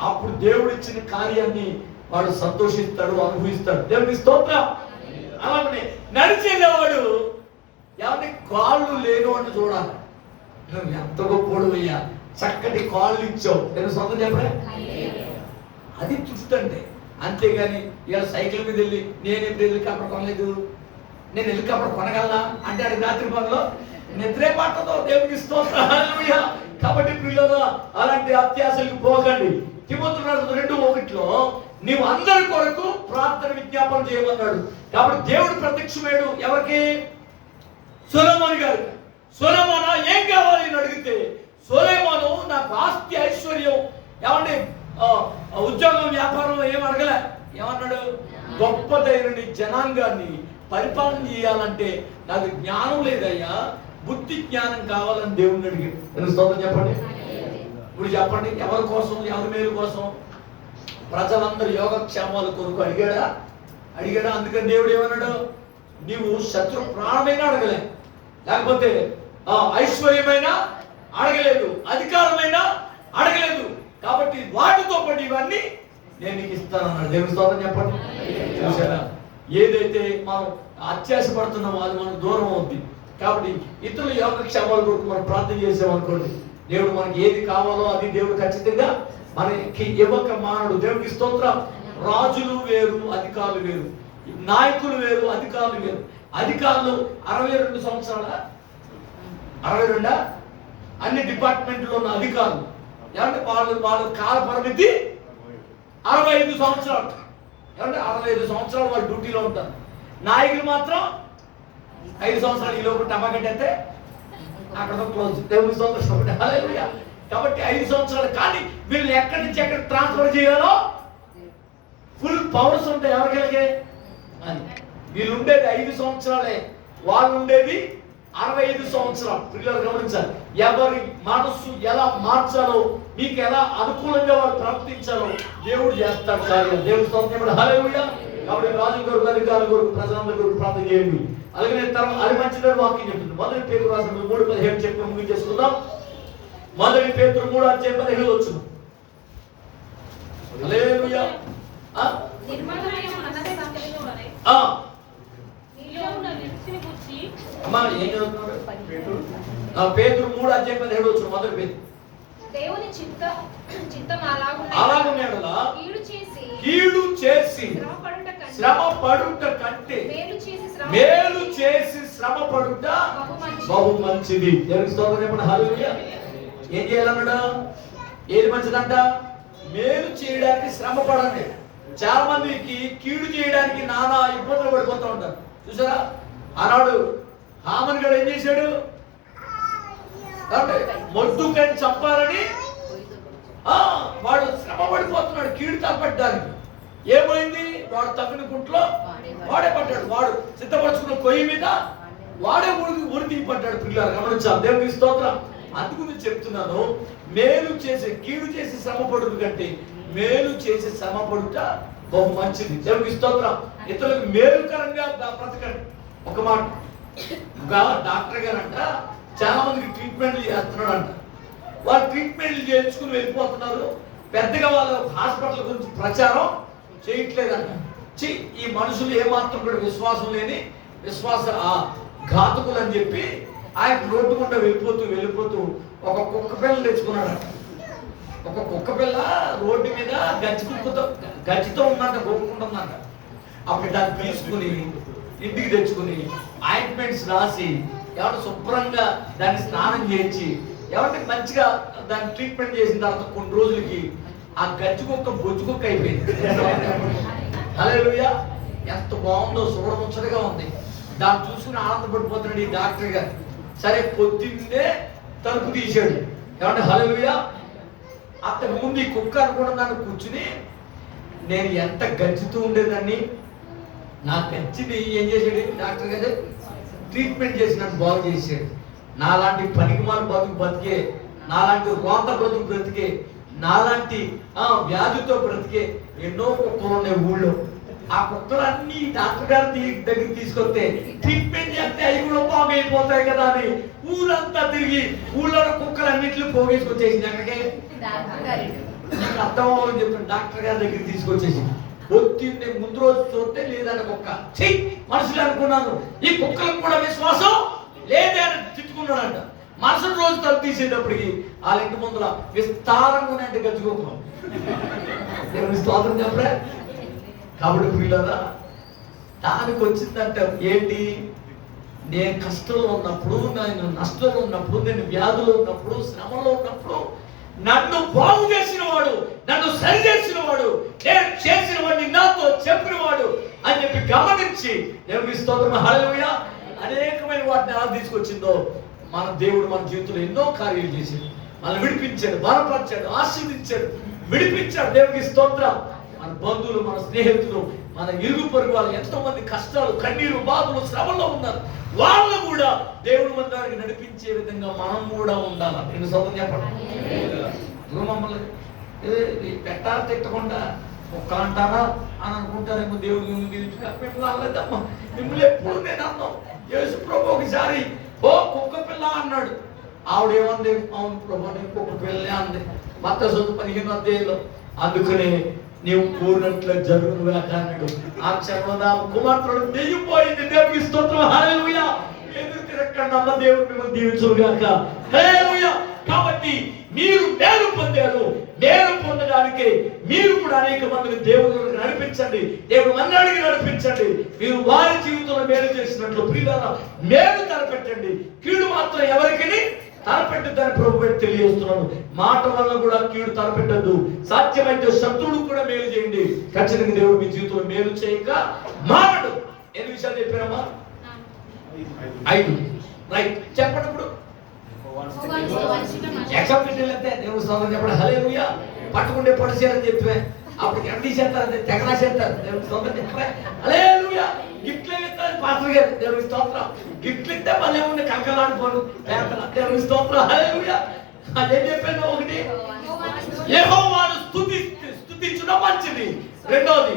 అప్పుడు దేవుడు ఇచ్చిన కార్యాన్ని వాడు సంతోషిస్తాడు, అనుభవిస్తాడు. దేవుని స్తోత్రం. అలాగే నడిచేవాడు ఎవరిని కాళ్ళు లేనివాడిని చూడాలి. నువ్వు ఎంత గొప్పోడు అయ్యా, చక్కటి కాళ్ళు ఇచ్చావు. దేవుని స్తోత్రం చెప్పలే. అది తృప్తి అంటే. అంతేగాని ఇలా సైకిల్ మీద వెళ్ళి నేను ఎప్పుడు హెలికాప్టర్ కొనలేదు, నేను హెలికాప్టర్ కొనగలనా అంటే అది రాత్రి పగలో నిద్రే పట్టదో. దేవునికి స్తోత్రం. హల్లెలూయా. కాబట్టి పిల్లలు అలాంటి అత్యాశలకు పోకండి. తిమోతి రాసిన 2:1 నీవు అందరి కొరకు ప్రార్థన విజ్ఞాపన చేయమన్నాడు. కాబట్టి దేవుడు ప్రత్యక్షమయ్యాడు ఎవరికి? సొలొమోను గారికి. సొలొమోను ఏం కావాలి అని అడిగితే, సొలొమోను నాకు ఆస్తి ఐశ్వర్యం, ఏమండి ఉద్యోగం వ్యాపారం ఏం అడగలే. ఏమన్నాడు? గొప్పదైన జనాంగాన్ని పరిపాలన చేయాలంటే నాకు జ్ఞానం లేదయ్యా, బుద్ధి జ్ఞానం కావాలని దేవుడిని అడిగాడు. ఎందుకు స్తోత్రం చెప్పండి. ఇప్పుడు చెప్పండి, ఎవరి కోసం, ఎవరి మేలు కోసం? ప్రజలందరూ యోగక్షేమాల కొరకు అడిగాడా? అందుకని దేవుడు ఏమన్నాడు? నీవు శత్రు ప్రాణమైనా అడగలే, లేకపోతే ఐశ్వర్యమైన అడగలేదు, అధికారమైనా అడగలేదు, కాబట్టి వాటితో పాటు ఇవన్నీ నేను నీకు ఇస్తానన్నాడు. దేవుని స్తోత్రం చెప్పండి. చూసారా, ఏదైతే మనం అత్యాశపడుతున్నామో అది మనకు దూరం అవుద్ది. కాబట్టి ఇతరుల యోగక్షేమాల కొరకు మనం ప్రార్థన చేసామనుకోండి, దేవుడు మనకి ఏది కావాలో అది దేవుడు ఖచ్చితంగా మనకి ఇవ్వక మానడు. దేవుడికి స్తోత్రం. రాజులు వేరు, అధికారులు వేరు, నాయకులు వేరు, అధికారులు వేరు. అధికారులు 62 సంవత్సరాల 62 అన్ని డిపార్ట్మెంట్లో ఉన్న అధికారులు ఏమంటే వాళ్ళ కాల పరిమితి 65 సంవత్సరాలు. ఏమంటే 65 సంవత్సరాలు వాళ్ళు డ్యూటీలో ఉంటారు. నాయకులు మాత్రం 5 సంవత్సరాలు ఈ లోపు టమాకట్టయితే అక్కడ క్లోజ్. దేవుని స్తోత్రం. హల్లెలూయా. కాబట్టి 5 సంవత్సరాలు. కానీ వీళ్ళు ఎక్కడి నుంచి ఎక్కడ ట్రాన్స్ఫర్ చేయాలో ఫుల్ పవర్స్ ఉంటాయి ఎవరికెళ్ళకే అని. వీళ్ళు ఉండేది 5 సంవత్సరాలే, వాళ్ళు ఉండేది 65 సంవత్సరాలు. పిల్లలు గమనించాలి, ఎవరి మనస్సు ఎలా మార్చాలో, మీకు ఎలా అనుకూలంగా వారు ప్రవర్తించాలో దేవుడు చేస్తాడు కార్యం. దేవుడు స్తోత్రం. హల్లెలూయా. కాబట్టి రాజు గారు, అధికారుల కొరకు, ప్రజలందరి కొరకు ప్రార్థన చేయండి. అలాగే అది మంచిదని వాక్యం చెప్తుంది. 1 పేతురు రాసిన 3:17 చెప్పి ముగించేసుకుందాం. 1 పేతురు 3:17 వచ్చిన. హల్లెలూయా. నిర్మలమైన మనస్సాక్షితోనే నీలో ఉన్న విరుచుని గురించి అమ్మా ఏం చదువుతున్నారు? పేతురు 3:17 వచ్చిన. 1 పేతురు. దేవుని చిత్తం అలాగున్నాడులా కీడు చేసి శ్రమ పడుట కంటే మేలు చేసి శ్రమ పడుట బహు మంచిది. దేవునికి స్తోత్రం చెప్పండి. హల్లెలూయా. ఏం చేయాలన్నాడు? ఏది మంచిదంట? మేలు చేయడానికి శ్రమ పడండి. చాలా మందికి కీడు చేయడానికి నానా ఇబ్బందులు పడిపోతూ ఉంటారు. చూసారా, ఆనాడు హామన్ గారు ఏం చేశాడు? మొద్దుకని చంపాలని వాడు శ్రమ పడిపోతున్నాడు కీడు తలపెట్టడానికి. ఏమైంది? వాడు తగిన గుంట్లో వాడే పడ్డాడు. వాడు సిద్ధపరచుకున్న కొయ్యి మీద వాడే ఉరికి పడ్డాడు. పిల్లలు గమనించాలి. దేవునికి స్తోత్రం. అందుకు చెప్తున్నాను, మేలు చేసే కీడు చేసి శ్రమ పడుట కంటే మేలు చేసి శ్రమ పడుట బహు మంచిది. దేవునికి స్తోత్రం. ఇతరులకు మేలుకరంగా బ్రతకండి. ఒక మాట, డాక్టర్ గారు అంట చాలా మందికి ట్రీట్మెంట్లు చేస్తున్నాడు అంట. వాళ్ళు ట్రీట్మెంట్లు చేయించుకుని వెళ్ళిపోతున్నారు. పెద్దగా వాళ్ళ హాస్పిటల్ గురించి ప్రచారం చేయట్లేదంట. ఈ మనుషులు ఏమాత్రం కూడా విశ్వాసం లేని విశ్వాస ఘాతకులు అని చెప్పి ఆయన రోడ్డు గుండా వెళ్ళిపోతూ ఒక కుక్క పిల్లని తెచ్చుకున్నాడంట. ఒక కుక్క పిల్ల రోడ్డు మీద గచ్చితో ఉందంట, కొట్టుకుంటుందంట. అప్పుడు దాన్ని తీసుకుని ఇంటికి తెచ్చుకుని ఆయింట్మెంట్స్ రాసి ఎవరు శుభ్రంగా దాన్ని స్నానం చేయించి ఎవరికి మంచిగా దాన్ని ట్రీట్మెంట్ చేసిన తర్వాత కొన్ని రోజులకి ఆ గజ్జి కుక్క బొజ్జు కుక్క అయిపోయింది. హల్లెలూయా. ఎంత బాగుందో, చూడముచ్చటగా ఉంది. దాన్ని చూసుకుని ఆనందపడిపోతున్నాడు ఈ డాక్టర్ గారు. సరే, పొద్దున్నే తలుపు తీశాడు. ఏమంటే హల్లెలూయా. అంతకు ముందు ఈ కుక్క అనుకున్న దాన్ని కూర్చుని, నేను ఎంత గజ్జితో ఉండేదాన్ని, నా గజ్జిని ఏం చేశాడు డాక్టర్ గారు? ట్రీట్మెంట్ చేసి నన్ను బాగు చేశాడు. నాలాంటి పనికిమాల బతికే, నాలాంటి రోత బ్రతికే, నాలాంటి వ్యాధితో బ్రతికే ఎన్నో కుక్కలు ఉన్నాయి ఊళ్ళో. ఆ కుక్కలన్నీ డాక్టర్ గారి దగ్గర తీసుకొస్తే ట్రీట్మెంట్ చేస్తే అవి కూడా బాగైపోతాయి కదా అని ఊరంతా తిరిగి ఊళ్ళో కుక్కలన్నింటినీ పోగేసుకొచ్చేసింది. అక్కడికే నాకు అర్థం అవ్వాలని చెప్పిన డాక్టర్ గారి దగ్గర తీసుకొచ్చేసి పొద్దున్నే ముందు రోజు చూస్తే లేదంటే కుక్క. మనుషులు అనుకున్నాను ఈ కుక్కలకు కూడా విశ్వాసం లేదే అని తిట్టుకున్నాడంట. మరుసటి రోజు తలుపు తీసేటప్పటికి వాళ్ళ ఇంటి ముందర విస్తారంగా అంటే గజ్జుకోకున్నాం. స్తోత్రం చెప్పరా. కాబట్టి పిల్లరా, దానికి వచ్చిందంట ఏంటి? నేను కష్టంలో ఉన్నప్పుడు, నేను నష్టంలో ఉన్నప్పుడు, నేను వ్యాధులు ఉన్నప్పుడు, శ్రమలో ఉన్నప్పుడు నన్ను బాగు చేసిన వాడు, నన్ను సరి చేసిన వాడు, నేను చేసిన వాడిని నాతో చెప్పిన వాడు అని చెప్పి గమనించి దేవునికి స్తోత్రం. హల్లెలూయా. అనేకమైన వాటిని ఎలా తీసుకొచ్చిందో మన దేవుడు మన జీవితంలో ఎన్నో కార్యాలు చేశాడు. మనల్ని విడిపించాడు, బలపరిచాడు, ఆశీర్వదించాడు, విడిపించాడు. దేవునికి స్తోత్రం. మన బంధువులు, మన స్నేహితులు, మన ఇరుగు పొరుగు వాళ్ళు ఎంతో మంది కష్టాలు, కన్నీరు, బాధలు, శ్రమలో ఉన్నారు. వాళ్ళు కూడా దేవుడి మందిరానికి నడిపించే విధంగా మనం కూడా ఉండాలి. నేను సొంతం చెప్పండి. మమ్మల్ని పెట్టాలి తిట్టకుండా ఒక్క అంటారా అని అనుకుంటారేమో. దేవుడు మిమ్మల్ని అనలేదమ్మా. మిమ్మల్ని ఎప్పుడు నేను అన్నాం. యేసు ప్రభు ఒకసారి ఓ కుక్క పిల్ల అన్నాడు. ఆవిడేమంది, అవును ప్రభు నేను కుక్క పిల్లనే అంది. మత్తయి 15వ అధ్యాయంలో. అందుకనే నీవు కోరినట్లు జరుగును గాక అన్నాడు. ఆ క్షణంలో కుమార్తెడు తెగిపోయింది. దేవునికి స్తోత్రం. హల్లెలూయా. ఎదురు తిరగకుండా అమ్మ దేవుడు మిమ్మల్ని దీవించును గాక. హల్లెలూయా. కాబట్టి మీరు మేలు పొందారు. మేలు పొందడానికి మీరు కూడా అనేక మందిని దేవుడికి నడిపించండి. దేవుడు మందిరానికి నడిపించండి. మీరు వారి జీవితంలో మేలు చేసినట్లు ప్రియులారా మేలు తలపెట్టండి. కీడు మాత్రం ఎవరికి తలపెట్టద్దని ప్రభు తెలియజేస్తున్నాను. మాట వల్ల కూడా కీడు తలపెట్టద్దు. సాధ్యమైతే శత్రువుడు కూడా మేలు చేయండి. ఖచ్చితంగా దేవుడు మీ జీవితంలో మేలు చేయక మానడు. ఎన్ని విషయాలు చెప్పారమ్మా? 5. రైట్, చెప్పండి. ఇప్పుడు ఎగ్జామ్ పెట్టేస్తే దేవుడు సోదరు చెప్పండి. హల్లెలూయా. పట్టుకుంటే పొడిచేయాలని చెప్పే అప్పుడు ఎండి చేస్తారు, తెగనా చేస్తారు. దేవుడు సోదరు చెప్పే హల్లెలూయా. గిట్లే ఇస్తారు పాస్టర్ గారు. దేవుడి స్తోత్రం. గిట్లు ఇస్తే మళ్ళీ ఉండి కలకలాడిపోను. దేవుడి స్తోత్రం. హల్లెలూయా. అదేం చెప్పాను? ఒకటి, యెహోవాను స్తుతించడం మంచిది. రెండోది,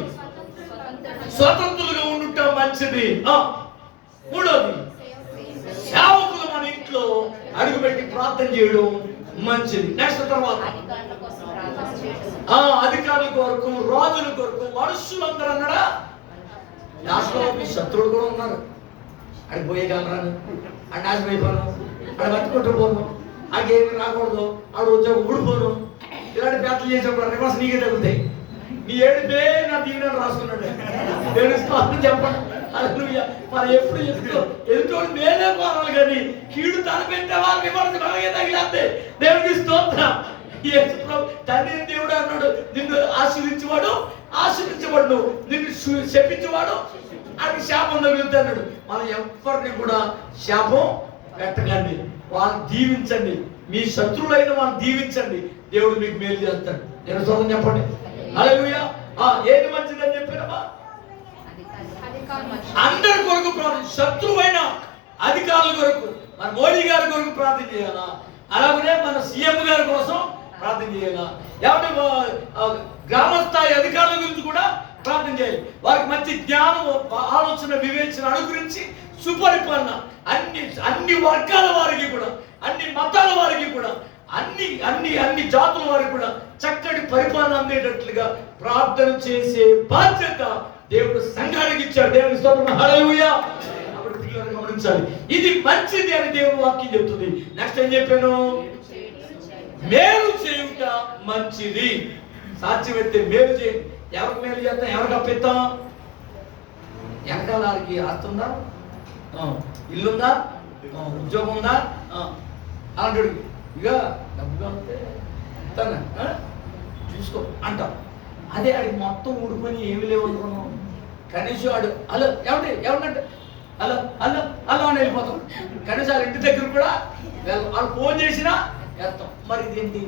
స్వతంత్రులుగా ఉండుట మంచిది. మూడోది, సేవకులు మన ఇంట్లో అడుగుపెట్టి ప్రార్థన చేయడం మంచిది. నెక్స్ట్ తర్వాత అధికారుల కొరకు, రాజుల కొరకు, మనుషులందరూ అన్నాడా. లాస్ట్లో మీ శత్రువులు కూడా ఉన్నారు. అడిగి పోయేయగలరాను, అడి నాశనం అయిపోను, అక్కడ బతుకుంటూ పోను, ఆకేమి రాకూడదు, ఆడు ఉద్యోగం ఊడిపోను. ఇలాంటి పేర్లు చేసినప్పుడు రివర్స్ నీకే తగ్గుతాయి. నీ ఏడిపే నా దీవెనని రాసుకున్నాడు. దేవుని చెప్పండి. హల్లెలూయా. మనం ఎప్పుడు ఎదుటోడు మేలే కోరాలి కానీ కీడు తలపెట్టే వాళ్ళు రివర్స్ మనకే తగిలేస్తే దేవునికి స్తోత్రం. యేసు ప్రభు తండ్రి దేవుడు అన్నాడు, నిన్ను ఆశీర్వించేవాడు ఆశీర్వించబడు, నిన్ను శపించేవాడు అది శాపం తగులుతుంది అన్నాడు. మనం ఎవరిని కూడా శాపం పెట్టకండి. వాళ్ళని దీవించండి. మీ శత్రువులైన వాళ్ళని దీవించండి. దేవుడు మీకు మేలు చేస్తాడు. నేను స్తోత్రం చెప్పండి. హల్లెలూయా. ఏది మంచిదని చెప్పారమ్మా? అందరి కొరకు ప్రార్థన. శత్రువైన అధికారుల కొరకు, మన మోడీ గారి కొరకు ప్రార్థన చేయాలా? అలాగనే మన సీఎం గారి కోసం ప్రార్థన చేయాలా? లేకపోతే గ్రామస్థాయి అధికారుల గురించి కూడా ప్రార్థన చేయాలి. వారికి మంచి జ్ఞానం, ఆలోచన, వివేచన అనుగురించి సుపరిపాలన అన్ని వర్గాల వారికి కూడా, అన్ని మతాల వారికి కూడా, అన్ని జాతుల వారికి కూడా చక్కటి పరిపాలన అందేటట్లుగా ప్రార్థన చేసే బాధ్యత దేవుడు సంఘానికి ఇచ్చాడు. దేవుని స్తోత్రం. హల్లెలూయా. అప్పుడు పిల్లలు గమనించాలి, ఇది మంచిది అని దేవుని వాక్యం చెప్తుంది. నెక్స్ట్ ఏం చెప్పాను? మేలు చేయుట మంచిది. సాధ్యమైతే మేలు చేయండి. ఎవరికి మేలు చేస్తాం? ఎవరికి అప్పిస్తాం? వెనకాల వారికి ఆస్తుందా, ఇల్లుందా, ఉద్యోగం ఉందా అలాంటి ఇక డబ్బుగా ఉంటే చూసుకో అంటాం. అదే ఆడికి మొత్తం ఊడిపోయి ఏమి లేవు అనుకున్నాం. కనీసం ఆడు హలో ఏమంటే ఏమన్నంటే హలో హలో హలో అని వెళ్ళిపోతాం. కనీసం వాళ్ళ ఇంటి దగ్గర కూడా వాళ్ళు ఫోన్ చేసినా వేస్తాం. మరి ఇదేంటి?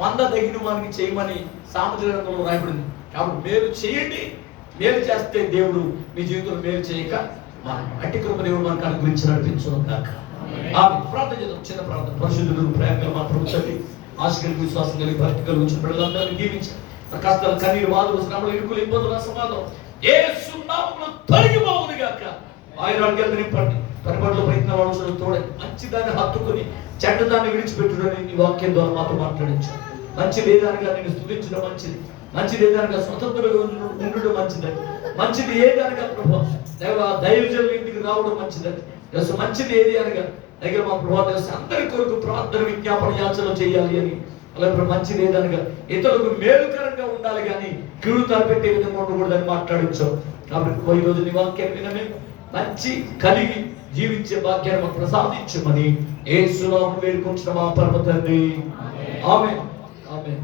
100 తగిన వానికి చేయమని సామెతల గ్రంథంలో రాయబడింది. కాబట్టి మేలు చేయండి. మేలు చేస్తే దేవుడు మీ జీవితంలో మేలు చేయక అట్టి కృప దేవుడు మనకు అనుగ్రహించి నడిపించును కాక. ప్రార్థన చేద్దాం. చిన్న ప్రార్థన. పరిశుద్ధులు, ప్రేమగా మా ప్రభుత్వం ఆశ విశ్వాసం కలిగి భక్తి కలిగి బిడ్డలందరినీ దీవించారు. కష్టాలు, కన్నీరు, బాధలు, శ్రమలు, ఇరుకులు, ఇబ్బందులు, అసమాధానం యేసు నామములో తొలగిపోవును గాక. ఆయురాలు నింపండి. పనిపడిలో ప్రయత్నం అవసరం తోడండి. మంచిదాన్ని హత్తుకుని చెడ్డదాన్ని విడిచిపెట్టుడని ఈ వాక్యం ద్వారా మాతో మాట్లాడించారు. మంచి లేదానిగా నేను స్తుతించడం మంచిది. మంచిది ఏదానిగా స్వతంత్రంగా ఉండడం మంచిదని. మంచిది ఏదానిగా ప్రభావ దైవజనుల ఇంటికి రావడం మంచిదని. మంచిది ఏది అనగా దగ్గర మా ప్రభావ అందరి కొరకు ప్రార్థన, విజ్ఞాపన, యాచన చేయాలి అని. అలాగే మంచిది ఏదనగా ఇతరులకు మేలుకరంగా ఉండాలి కానీ కీడు తలపెట్టే విధంగా ఉండకూడదని మాట్లాడించాం. కాబట్టి ఈ రోజు నీ వాక్యాన్ని వినమే మంచి కలిగి జీవించే భాగ్యాన్ని మాకు ప్రసాదించమని యేసు నామములో వేడుకుంటున్నాం మా పరమ తండ్రి. ఆమేన్. ఆమేన్.